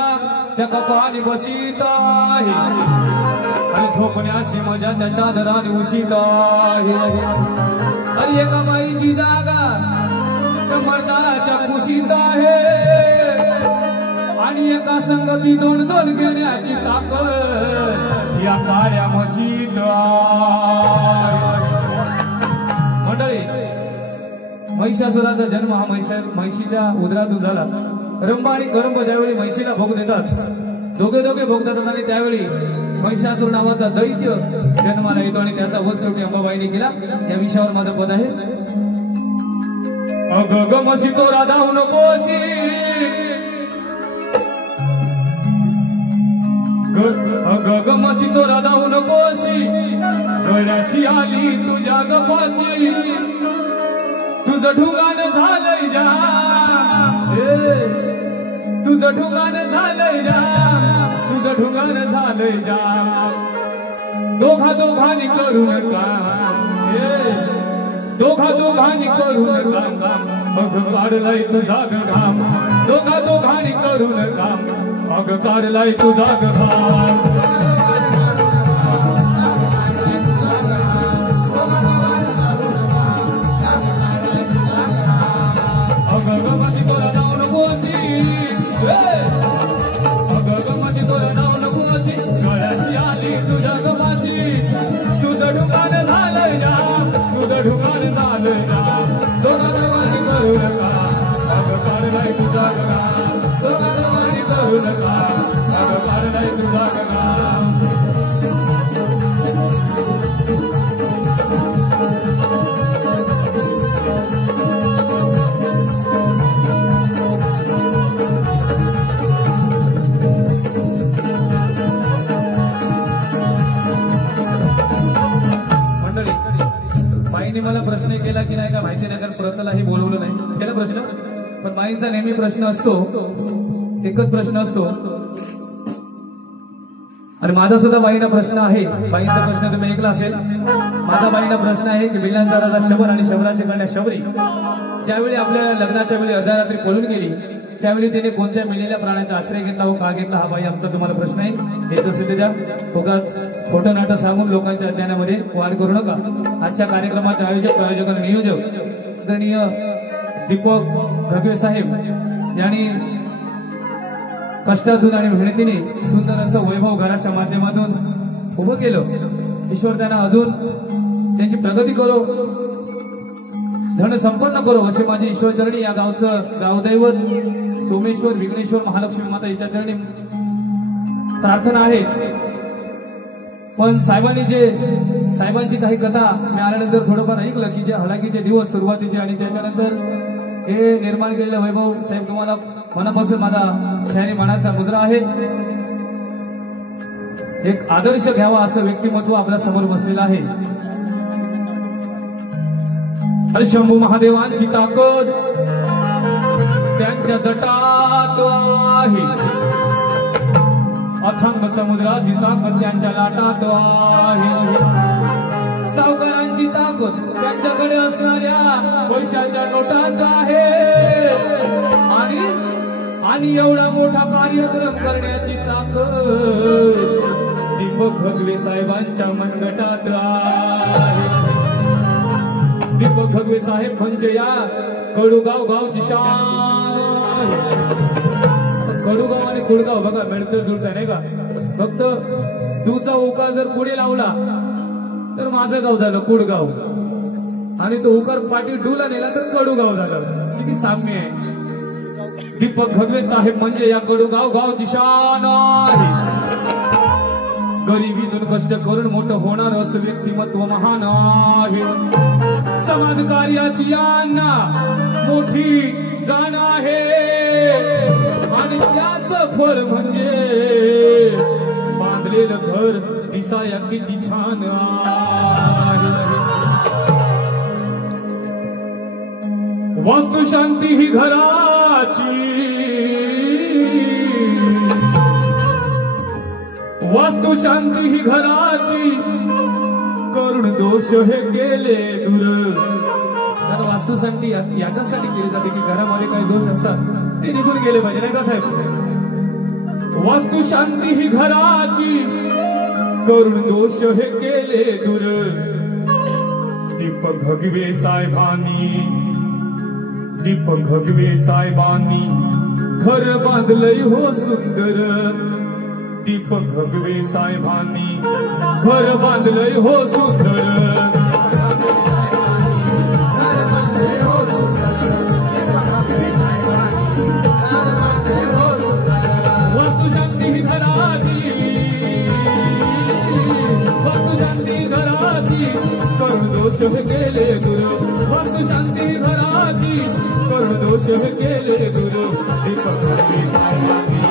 त्या कपाळी बशीत आहे आणि झोपण्याची मजा त्या चादराने उशीत आहे अरे एका बाईची जागा त्या मर्दाच्या कुशीत आहे आणि एका संगती दोन दोन घेण्याची ताकद या काळ्या म्हशीत मंडळी महिषासुराचा जन्म हा म्हशीच्या उदरातून झाला रंभा आणि करंब ज्यावेळी म्हशीला भोग देतात दोघे भोग देतात आणि त्यावेळी महिषासुर नावाचा दैत्य जन्माला येतो आणि त्याचा वध शेवटी अंबाबाईने केला या विषयावर माझं पद आहे अग म्हशी तो राधा नकोशी अग म्हशी तो राधा नकोशी गड्याशी आली तुझ्या गपाशी तुझं ठुगान झालंय जा तुझं ठुगान झालंय जा तुझं ठुगान झालंय जा दोघांनी करून काम दोघांनी करून काम मग काढलाय तुझा घाम दोघांनी करून काम मग काढलाय तुझा घाम पारलाय तुझा गगा दोघांनी करू नका अगं पारलाय तुझा गगा मला प्रश्न केला की नाही का माहिती नाही कारण प्रतलाही बोलवलं नाही केला प्रश्न पण माईंचा नेहमी प्रश्न असतो एकच प्रश्न असतो आणि माझा सुद्धा बाईंना प्रश्न आहे बाईंचा प्रश्न तुम्ही ऐकला असेल माझा बाईंना प्रश्न आहे की बिलांचा राजा शबर आणि शबराची कन्या शबरी ज्यावेळी आपल्या लग्नाच्या वेळी अर्धरात्री पळून गेली त्यावेळी तिने कोणत्या मेलेल्या प्राण्याचा आश्रय घेतला व का घेतला हा बाई आमचा तुम्हाला प्रश्न आहे हे तसे द्या उगाच खोटं नाटं सांगून लोकांच्या अज्ञानामध्ये वाढ करू नका आजच्या कार्यक्रमाचे आयोजक प्रायोजक आणि नियोजक आदरणीय दीपक घगवे साहेब यांनी कष्टातून आणि मेहनतीने सुंदर असं वैभव घराच्या माध्यमातून उभं केलं ईश्वर त्यांना अजून त्यांची प्रगती करो धन संपन्न करो असे माझे ईश्वर चरणी या गावचं गावदैवत सोमेश्वर विघ्नेश्वर महालक्ष्मी माता हिच्या चरणी प्रार्थना आहे पण साहेबांची काही कथा मी आल्यानंतर थोडंफार ऐकलं की जे हलाखीचे दिवस सुरुवातीचे आणि त्याच्यानंतर हे निर्माण केलेलं वैभव साहेब तुम्हाला मनापासून माझा शायरी मनाचा मुद्रा आहे एक आदर्श घ्यावा असं व्यक्तिमत्व आपल्या समोर बसलेलं आहे शंभू महादेवांची ताकद त्यांच्या जटात आहे अथांग समुद्राची ताकद त्यांच्या लाटात आहे सावकारांची ताकद त्यांच्याकडे असणाऱ्या पैशाच्या नोटात आहे आणि एवढा मोठा कार्यक्रम करण्याची ताकद दीपक घगवे साहेबांच्या मनगटात आहे दीपक घगवे साहेब म्हणजे या कडूगाव गावची शान कडूगाव आणि कुडगाव बघा मिळतं जुळतं नाही का फक्त दूचा उकार जर पुढे लावला तर माझं गाव झालं कुडगाव आणि तो उकार पाठी डूला नेला तर कडूगाव झालं किती साम्य आहे दीपक घगवे साहेब म्हणजे या कडूगाव गावची शान आहे गरिबीतून कष्ट करून मोठं होणार असं व्यक्तिमत्व महान आहे समाज कार्याची यांना मोठी जाण आहे आणि त्याचं फळ म्हणजे बांधलेलं घर दिसाया किती छान आहे वास्तू शांती ही घराची वास्तू शांती ही घराची करुण दोष हे केले दूर कारण वास्तू शांती याच्यासाठी केली जाते की घरामध्ये काही दोष असतात ते निघून गेले पाहिजे नाही का साहेब वास्तू शांती ही घराची करुण दोष हे केले दूर दीपक घगवे साहेबांनी घर बांधलंय हो सुंदर दीपक घगवे साहेबांनी घर बांधलंय हो सुंदर वास्तुशांती घराची करुण दोष केले गुरु वास्तुशांती घराची करुण दोष केले गुरु दीपक घगवे साहेबांनी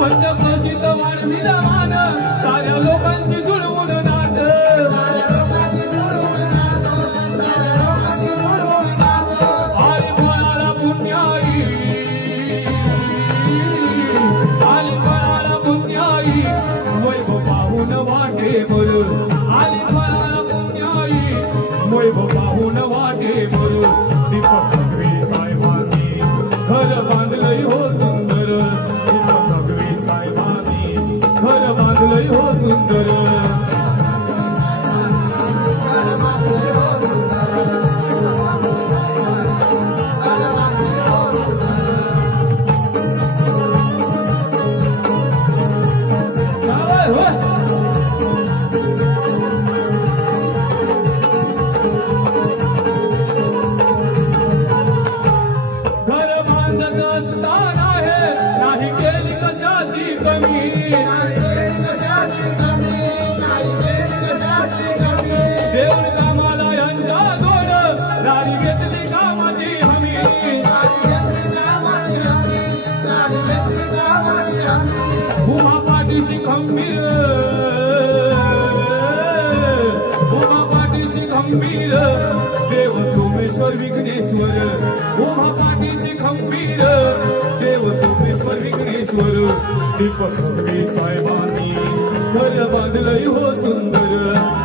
पंचक्रोशीत वाढविला मान साऱ्या लोकांशी जुळवून नाट आली कोणाला पुण्याई वैभव पाहून वाटे बोल आली कोणाला पुण्याई वैभव पाहून वाटे सोमेश्वर विघ्नेश्वर उभा पाठीशी खंबीर देव सोमेश्वर विघ्नेश्वर दीपक भगवे साहेबांनी घर बांधलंय हो सुंदर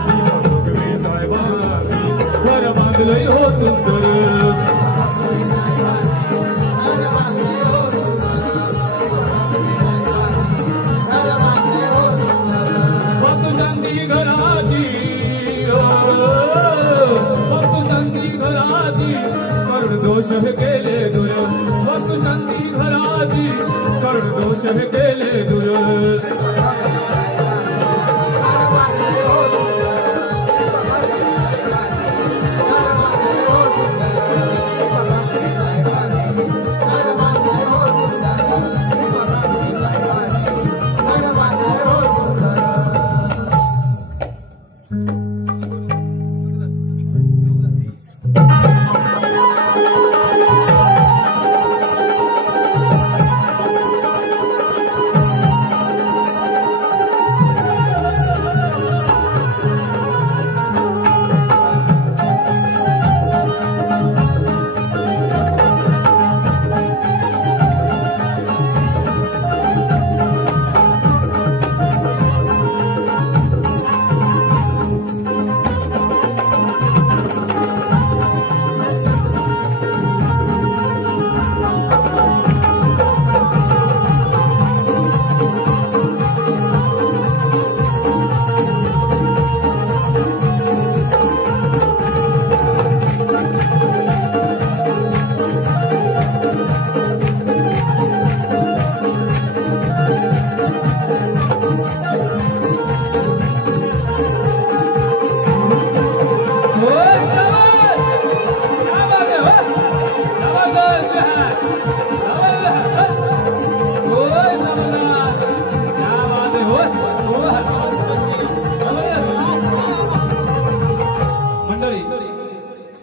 दीपक भगवे साहेबांनी घर बांधलंय हो सुंदर दोष केले दूर भक्त शांती घराची करुण दोष केले दूर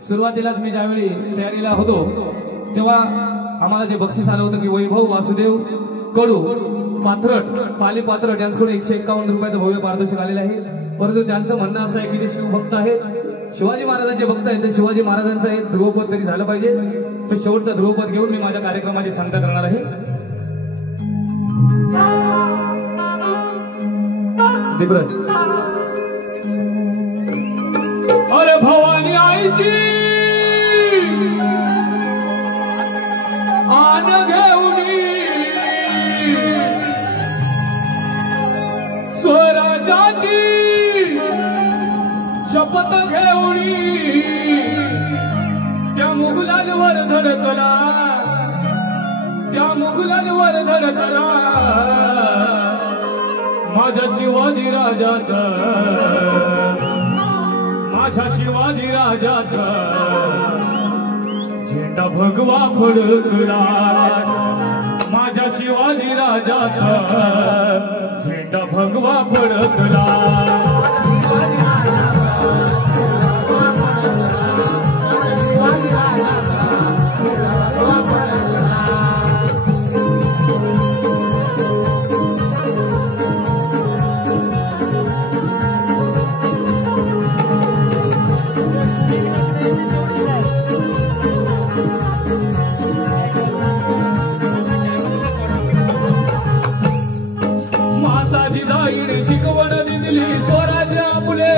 सुरुवातीलाच मी ज्यावेळी तयारीला होतो तेव्हा आम्हाला जे बक्षीस आलं होतं की वैभव वासुदेव कडू पाथरट पाली पाथरट यांच्याकडून 151 रुपयाचं भव्य पारितोषिक आलेलं आहे। परंतु त्यांचं म्हणणं असं आहे की ते शिवभक्त आहेत शिवाजी महाराजांचे भक्त आहेत ते शिवाजी महाराजांचं एक ध्रुवपद तरी झालं पाहिजे तर शेवटचं ध्रुवपद घेऊन मी माझ्या कार्यक्रमाची सांगता करणार आहे। दिग्रज अरे भवानी आईची आन घेऊनी स्वराजाची शपथ घेऊनी त्या मुघलांवर धडकला त्या मुघलांवर धडकला माझ्या शिवाजी राजाचा माझ्या शिवाजी राजाचा झेंडा भगवा फडकला माझ्या शिवाजी राजाचा झेंडा भगवा फडकला शिकवण दिली स्वराज्य आपले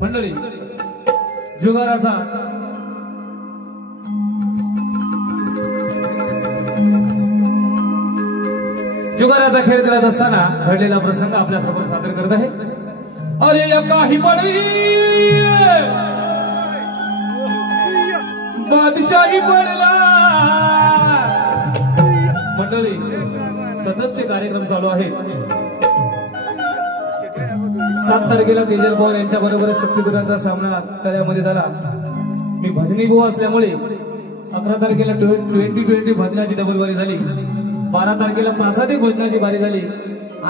मंडळी जुगाराचा जुगाराचा खेळ खेळत असताना घडलेला प्रसंग आपल्या समोर सादर करत आहे. अरे या काही पडली बादशाही पडला. मंडळी सततचे कार्यक्रम चालू आहेत. 7 तारखेला तेजल पवार यांच्या बरोबर शक्तिपुराचा सामना तळ्यामध्ये झाला. मी भजनी बुवा असल्यामुळे 11 तारखेला 2020 भजनाची डबल बारी झाली. 12 तारखेला प्रासादिक भजनाची बारी झाली.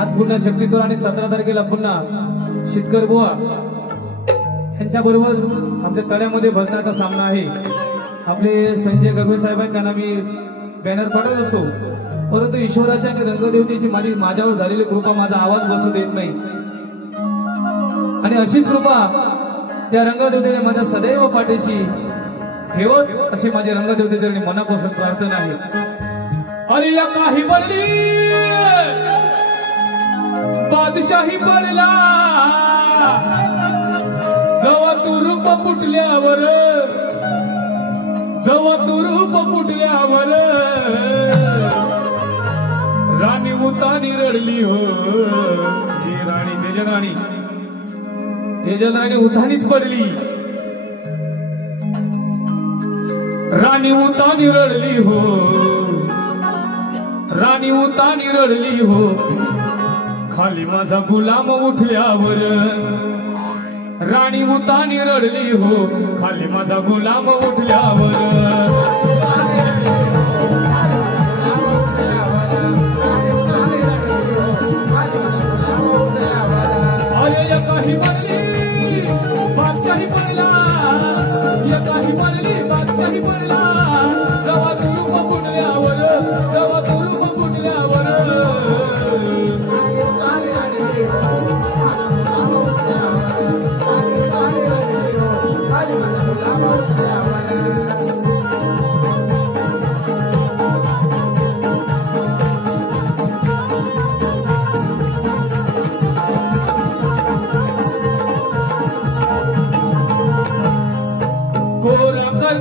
आज पुन्हा शक्तितोर आणि 17 तारखेला पुन्हा शेतकर बुवा यांच्या बरोबर आमच्या तळ्यामध्ये भजनाचा सामना आहे. आपले संजय गरवे साहेबांनी त्यांना मी बॅनर पाठवत असतो, परंतु ईश्वराच्या आणि रंगदेवतेची माझ्यावर झालेली कृपा माझा आवाज बसू देत नाही. आणि अशीच कृपा त्या रंगदेवतेने माझ्या सदैव पाठीशी ठेवत अशी माझी रंगदेवतेची मनापासून प्रार्थना आहे. अरे या काही पडली बादशाही पडला. जवा तू रूप फुटल्यावर राणी उतानी रडली हो. ही राणी तेजल राणी उतानीच पडली. राणी उतानी रडली हो. राणी उतानी रडली हो. खाली माझा गुलाम उठल्यावर. राणी उतानी रडली हो. खाली माझा गुलाम उठल्यावर. अरे या काही पडली बादशाही पडला. या काही पडली बादशाही पडला. जवा तुरुप फुटल्यावर. जवा तुरुप फुटल्यावर.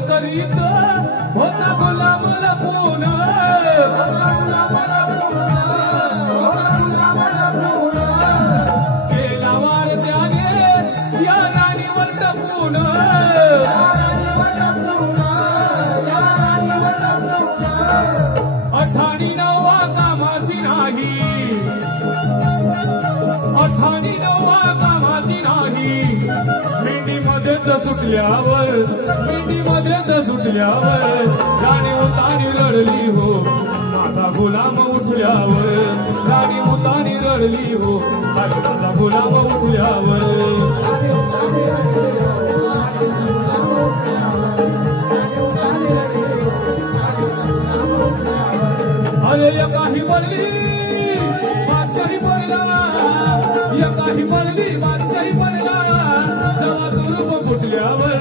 करीत होता गुलाम लपून केला वार त्याने या राणीवर टपून अठाणी नवा कामाची नाही अठाणी नवा कामाची नाही मेंढीमध्येच सुटल्यावर राणी उतानी रडली हो माझा गुलाम उठल्यावर राणी उतानी रडली हो माझा गुलाम उठल्यावर अरे या काही बनली बादशाही बनला या काही बनली बादशाही बनला जवा तुरुप फुटल्यावर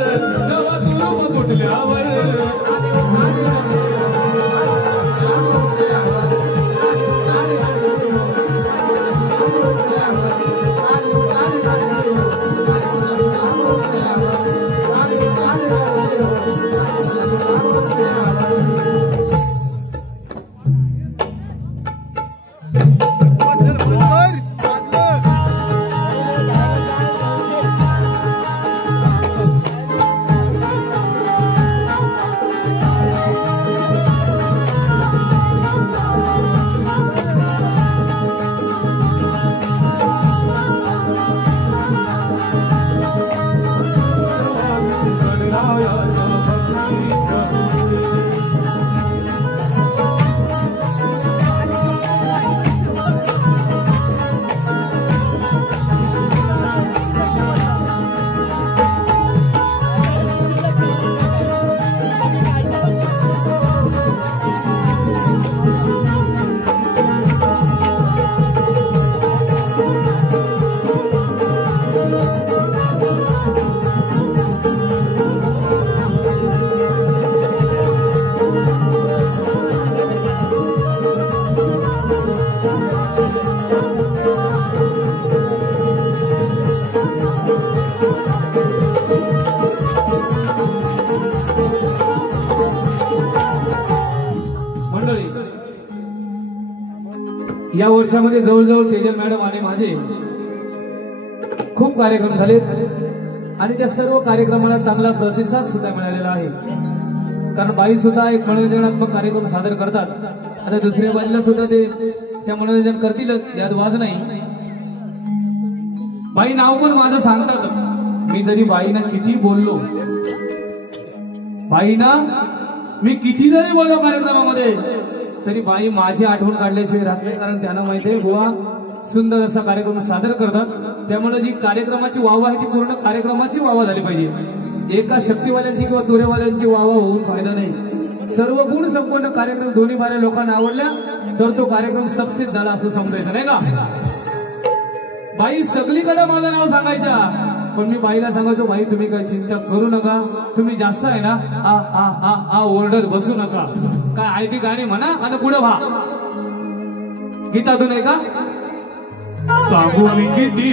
या वर्षामध्ये जवळजवळ तेजल मॅडम आणि माझे खूप कार्यक्रम झाले आणि त्या सर्व कार्यक्रमाला चांगला प्रतिसाद सुद्धा मिळालेला आहे कारण बाई सुद्धा एक मनोरंजनात्मक कार्यक्रम सादर करतात आता दुसऱ्या बाजूला सुद्धा ते त्या मनोरंजन करतीलच यात वाद नाही बाई नाव पण माझं सांगतात मी जरी बाईना किती बोललो बाईना मी किती जरी बोललो कार्यक्रमामध्ये तरी बाई माझी आठवण काढल्याशिवाय राहत नाही कारण त्यांना माहिती आहे बुवा सुंदर असा कार्यक्रम सादर करतात त्यामुळे जी कार्यक्रमाची वावा आहे ती पूर्ण कार्यक्रमाची वावा झाली पाहिजे एका शक्तीवाल्यांची किंवा तुरेवाल्यांची वावा होऊन फायदा नाही सर्व गुण संपन्न कार्यक्रम दोन्ही बाऱ्या लोकांना आवडल्या तर तो कार्यक्रम सक्सेस झाला असं समजायचं नाही का बाई सगळीकडे माझं नाव सांगायच्या पण मी बाईला सांगायचो बाई तुम्ही काही चिंता करू नका तुम्ही जास्त आहे ना ओरडत बसू नका काय आहे ती गाणी म्हणा आणि पुढे व्हा गीतातून आहे का सांगू मी किती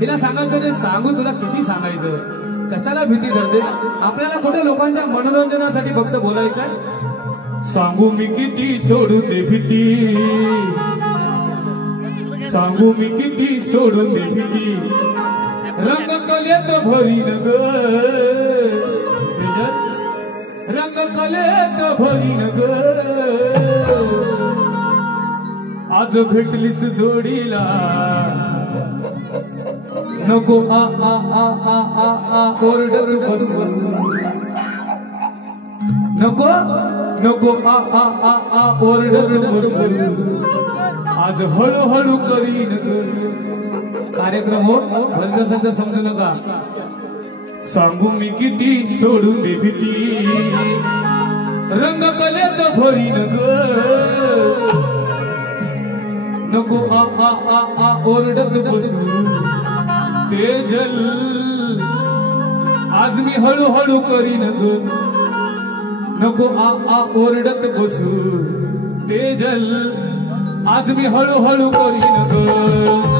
तिला सांगायचं ते सांगू तुला किती सांगायचं कशाला भीती धरते आपल्याला कुठे लोकांच्या मनोरंजनासाठी फक्त बोलायचंय सांगू मी किती सोडून दे भीती सांगू मी किती सोडून दे भीती रंग कलेत भरीन ग रंग कलेत भरीन ग आज भेटलीस जोडीला नको आ आ आ आ आ आ ओरडत बस नको नको आ आ आ आ ओरडत बस आज हळूहळू करीन कार्यक्रम हो भलत सध्या समजू नका सांगू मी किती सोडून दे भीती रंग कलेत भरीन ग नको आ आ आ आ ओरडत बसू तेजल आज मी हळूहळू करीन ग नको आ आ ओरडत बसू तेजल आज मी हळूहळू करीन ग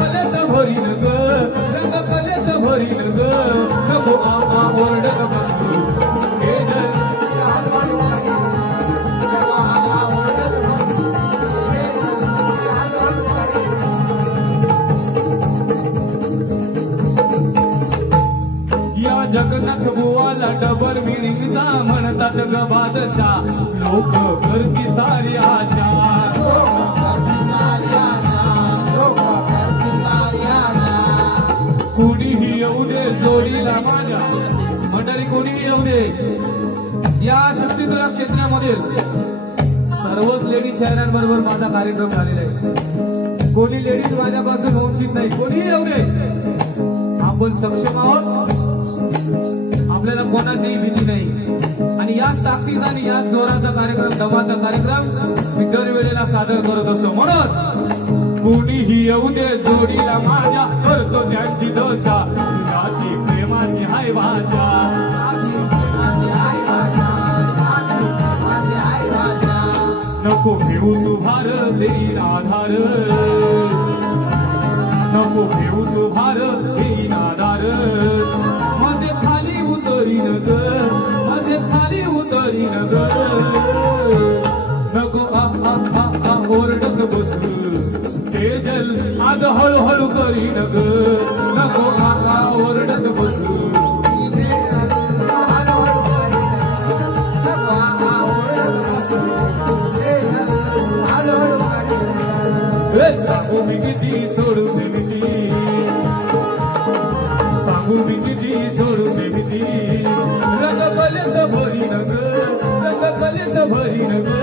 रंगपलेत भरीन ग रंगपलेत भरीन ग नको आवा ओरडत बसू हे जल या जगन्नाथ बुवाला डबल मिळीचा म्हणतात ग बादशाह लोक करती सारी आशा कुणीही येऊ दे जोडीला माझ्या मंडळी कोणीही येऊ दे या शक्तीतला क्षेत्रामधील सर्वच लेडीज शहरांबरोबर माझा कार्यक्रम झालेला आहे कोणी लेडीज माझ्यापासून वंचित नाही कोणीही येऊ दे आपण सक्षम आहोत आपल्याला कोणाचीही भीती नाही आणि याच ताकदीचा आणि याच जोराचा कार्यक्रम दमाचा कार्यक्रम मी दरवेळेला सादर करत असतो म्हणून कुणीही येऊ दे जोडीला माझ्या करतो त्यांची दोषा तुझ्याशी प्रेमाची हाय भाषा नको घेऊ तू भार देईल आधार नको घेऊ तू भार देईल आधार माझे खाली उतरीन ग माझे खाली उतरीन ग नको आ आ आ आ ओरडत बसू तेजल आज हळूहळू करीन ग नको आ आ ओरडत बसू सांगू मी किती सोडून भीती सांगू मी किती सोडून भीती रंगपलेत भरीन ग रंगपलेत भरीन ग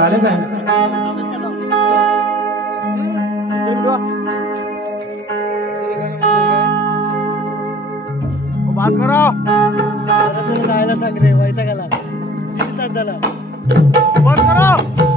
आले काय बात करो जायला सांग रे वैतागाला किती तास झाला बंद करो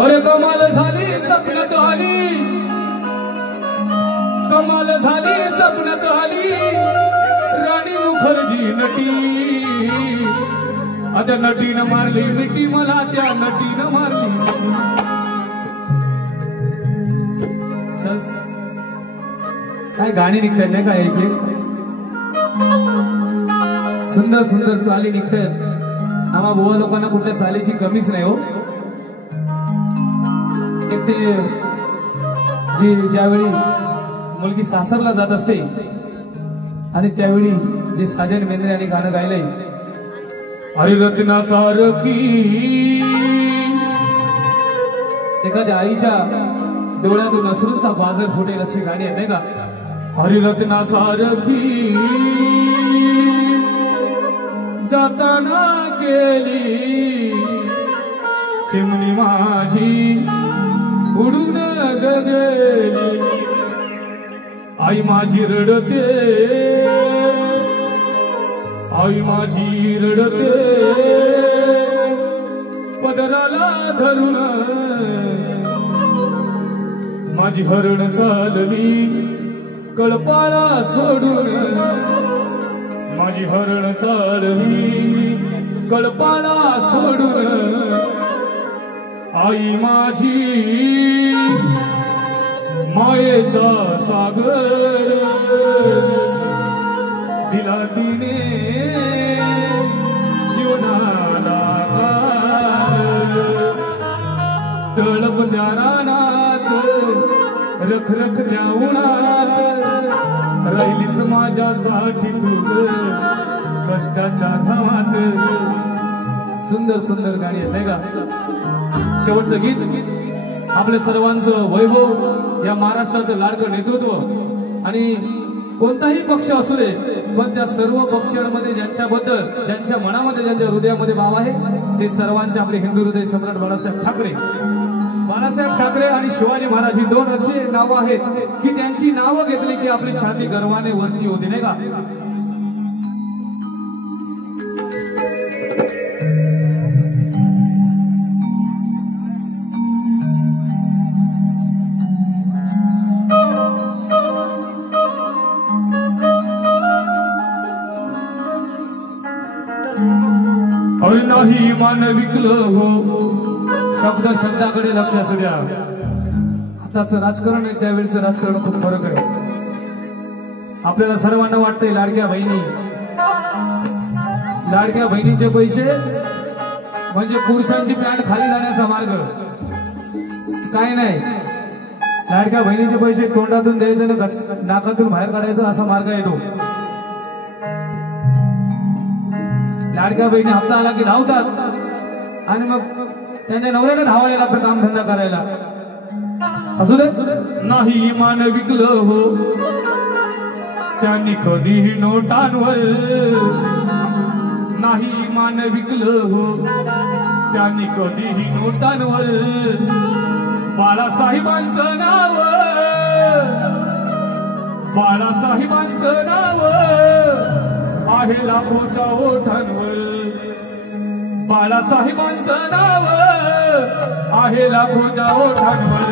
अरे कमाल झाली स्वप्नात आली कमाल झाली स्वप्नात आली राणी मुखर्जी नटी आता नटीनं मारली मिठी मला त्या नटीनं मारली काय गाणी निघतात नाही का एक सुंदर सुंदर चाली निघतात आम्हा बुवा लोकांना कुठल्या चालीची कमीच नाही हो एक ते जी ज्यावेळी मुलगी सासरला जात असते आणि त्यावेळी जे साजन मेंद्रे यांनी गाणं गायलंय हरिरत्ना सारखी एखाद्या आईच्या डोळ्यातून अश्रूंचा बाजार फुटेल अशी गाणी आहे नाही का हरिरत्ना सारखी जाताना केली चिमणी माझी उडून गेली आई माझी रडते आई माझी रडते पदराला धरून माझी हरण चालली कळपाला सोडून माझी हरण चालली कळपाला सोडून आई माझी मायेचा सागर दिला तिने जीवनाला तळप त्या रानात रखरख त्या उन्हात राहिलीस माझ्यासाठी तू कष्टाच्या धामात. सुंदर सुंदर गाणी आहे का. शेवटचं गीत आपल्या सर्वांचं वैभव या महाराष्ट्राचं लाडकं नेतृत्व आणि कोणताही पक्ष असू दे पण त्या सर्व पक्षांमध्ये ज्यांच्याबद्दल ज्यांच्या मनामध्ये ज्यांच्या हृदयामध्ये भाव आहे ते सर्वांचे आपले हिंदू हृदय सम्राट बाळासाहेब ठाकरे. बाळासाहेब ठाकरे आणि शिवाजी महाराज ही दोन अशी नावं आहेत की त्यांची नावं घेतली की आपली छाती गर्वाने वरती होती नाही का. नाही मान विकलं हो. शब्द शब्दाकडे लक्ष असू द्या. आताचं राजकारण आहे त्यावेळेचं राजकारण खूप फरक आहे. आपल्याला सर्वांना वाटतंय लाडक्या बहिणीचे पैसे म्हणजे पुरुषांची पॅन्ट खाली जाण्याचा मार्ग. काय नाही, लाडक्या बहिणीचे पैसे तोंडातून द्यायचं ना नाकातून बाहेर काढायचं असा मार्ग येतो. लाडक्या बहिणी हप्ता आला की धावतात आणि मग त्यांच्या नवऱ्याने धावायला लागतं कामधंदा करायला. असू दे. नाही इमान विकलं हो त्यांनी कधीही नोटांवर. नाही इमान विकलं हो त्यांनी कधीही नोटांवर. बाळासाहेबांचं नाव आहे लाखोच्या ओठांवर. बाळासाहेबांचं नाव आहे लाखोच्या ओठांवर.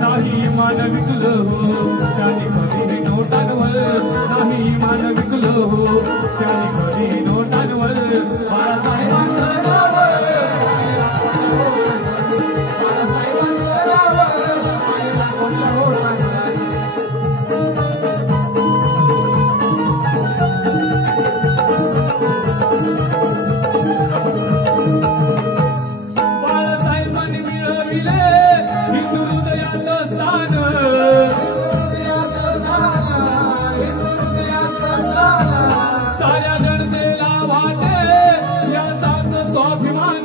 नाही मान विकलं हो त्याने कधीही नोटांवर. नाही मान विकलं हो त्याने कधीही नोटांवर. बाळासाहेबांचं नाव बाळासाहेबांनी मिळविले हिंदू हृदयात स्थान. साऱ्या जनतेला वाटे याचाच स्वाभिमान.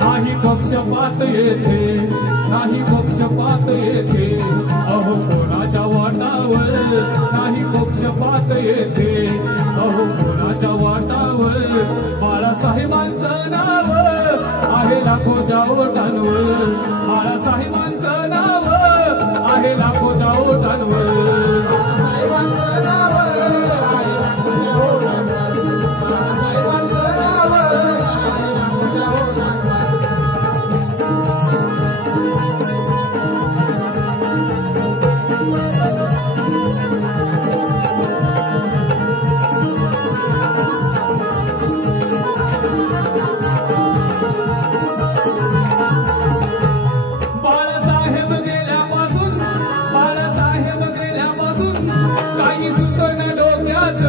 नाही पक्षपात येथे नाही पक्षपात येथे अहो कोणाच्या वाटावर. नाही पक्षपात येथे अहो कोणाच्या वाटावर. बाळासाहेबांचं नाव आहे लाखोच्या ओठांवर. बाळासाहेबांचं नाव आहे लाखोच्या ओठांवर. काही सुचना डोक्यात.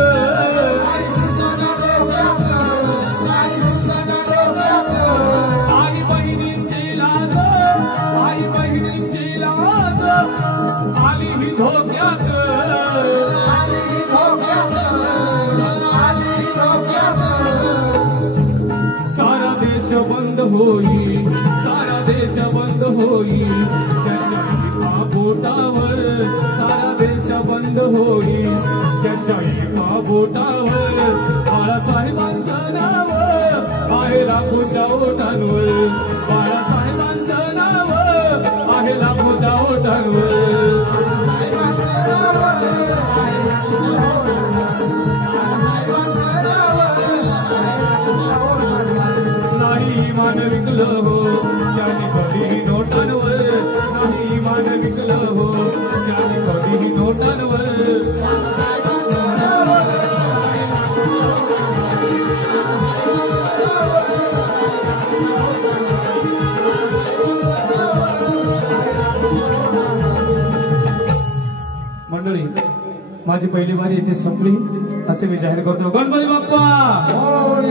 आई बहिणींची लाज आली ही धोक्यात. सारा देश बंद होई सारा देश बंद होई त्याच्या बोटावर. सारा देश बंद होई त्याच्या बोटावर. बाळासाहेबांचं नाव ओठांवर बाळासाहेबांचं नाव आहे लाखोच्या ओठांवर नाही मान विकलं हो त्याने कधीही नोटांवर नाही मान विकलं हो त्याने कधीही नोटांवर मंडळी माझी पहिली वारी इथे संपली असे मी जाहीर करतो. गणपती बाप्पा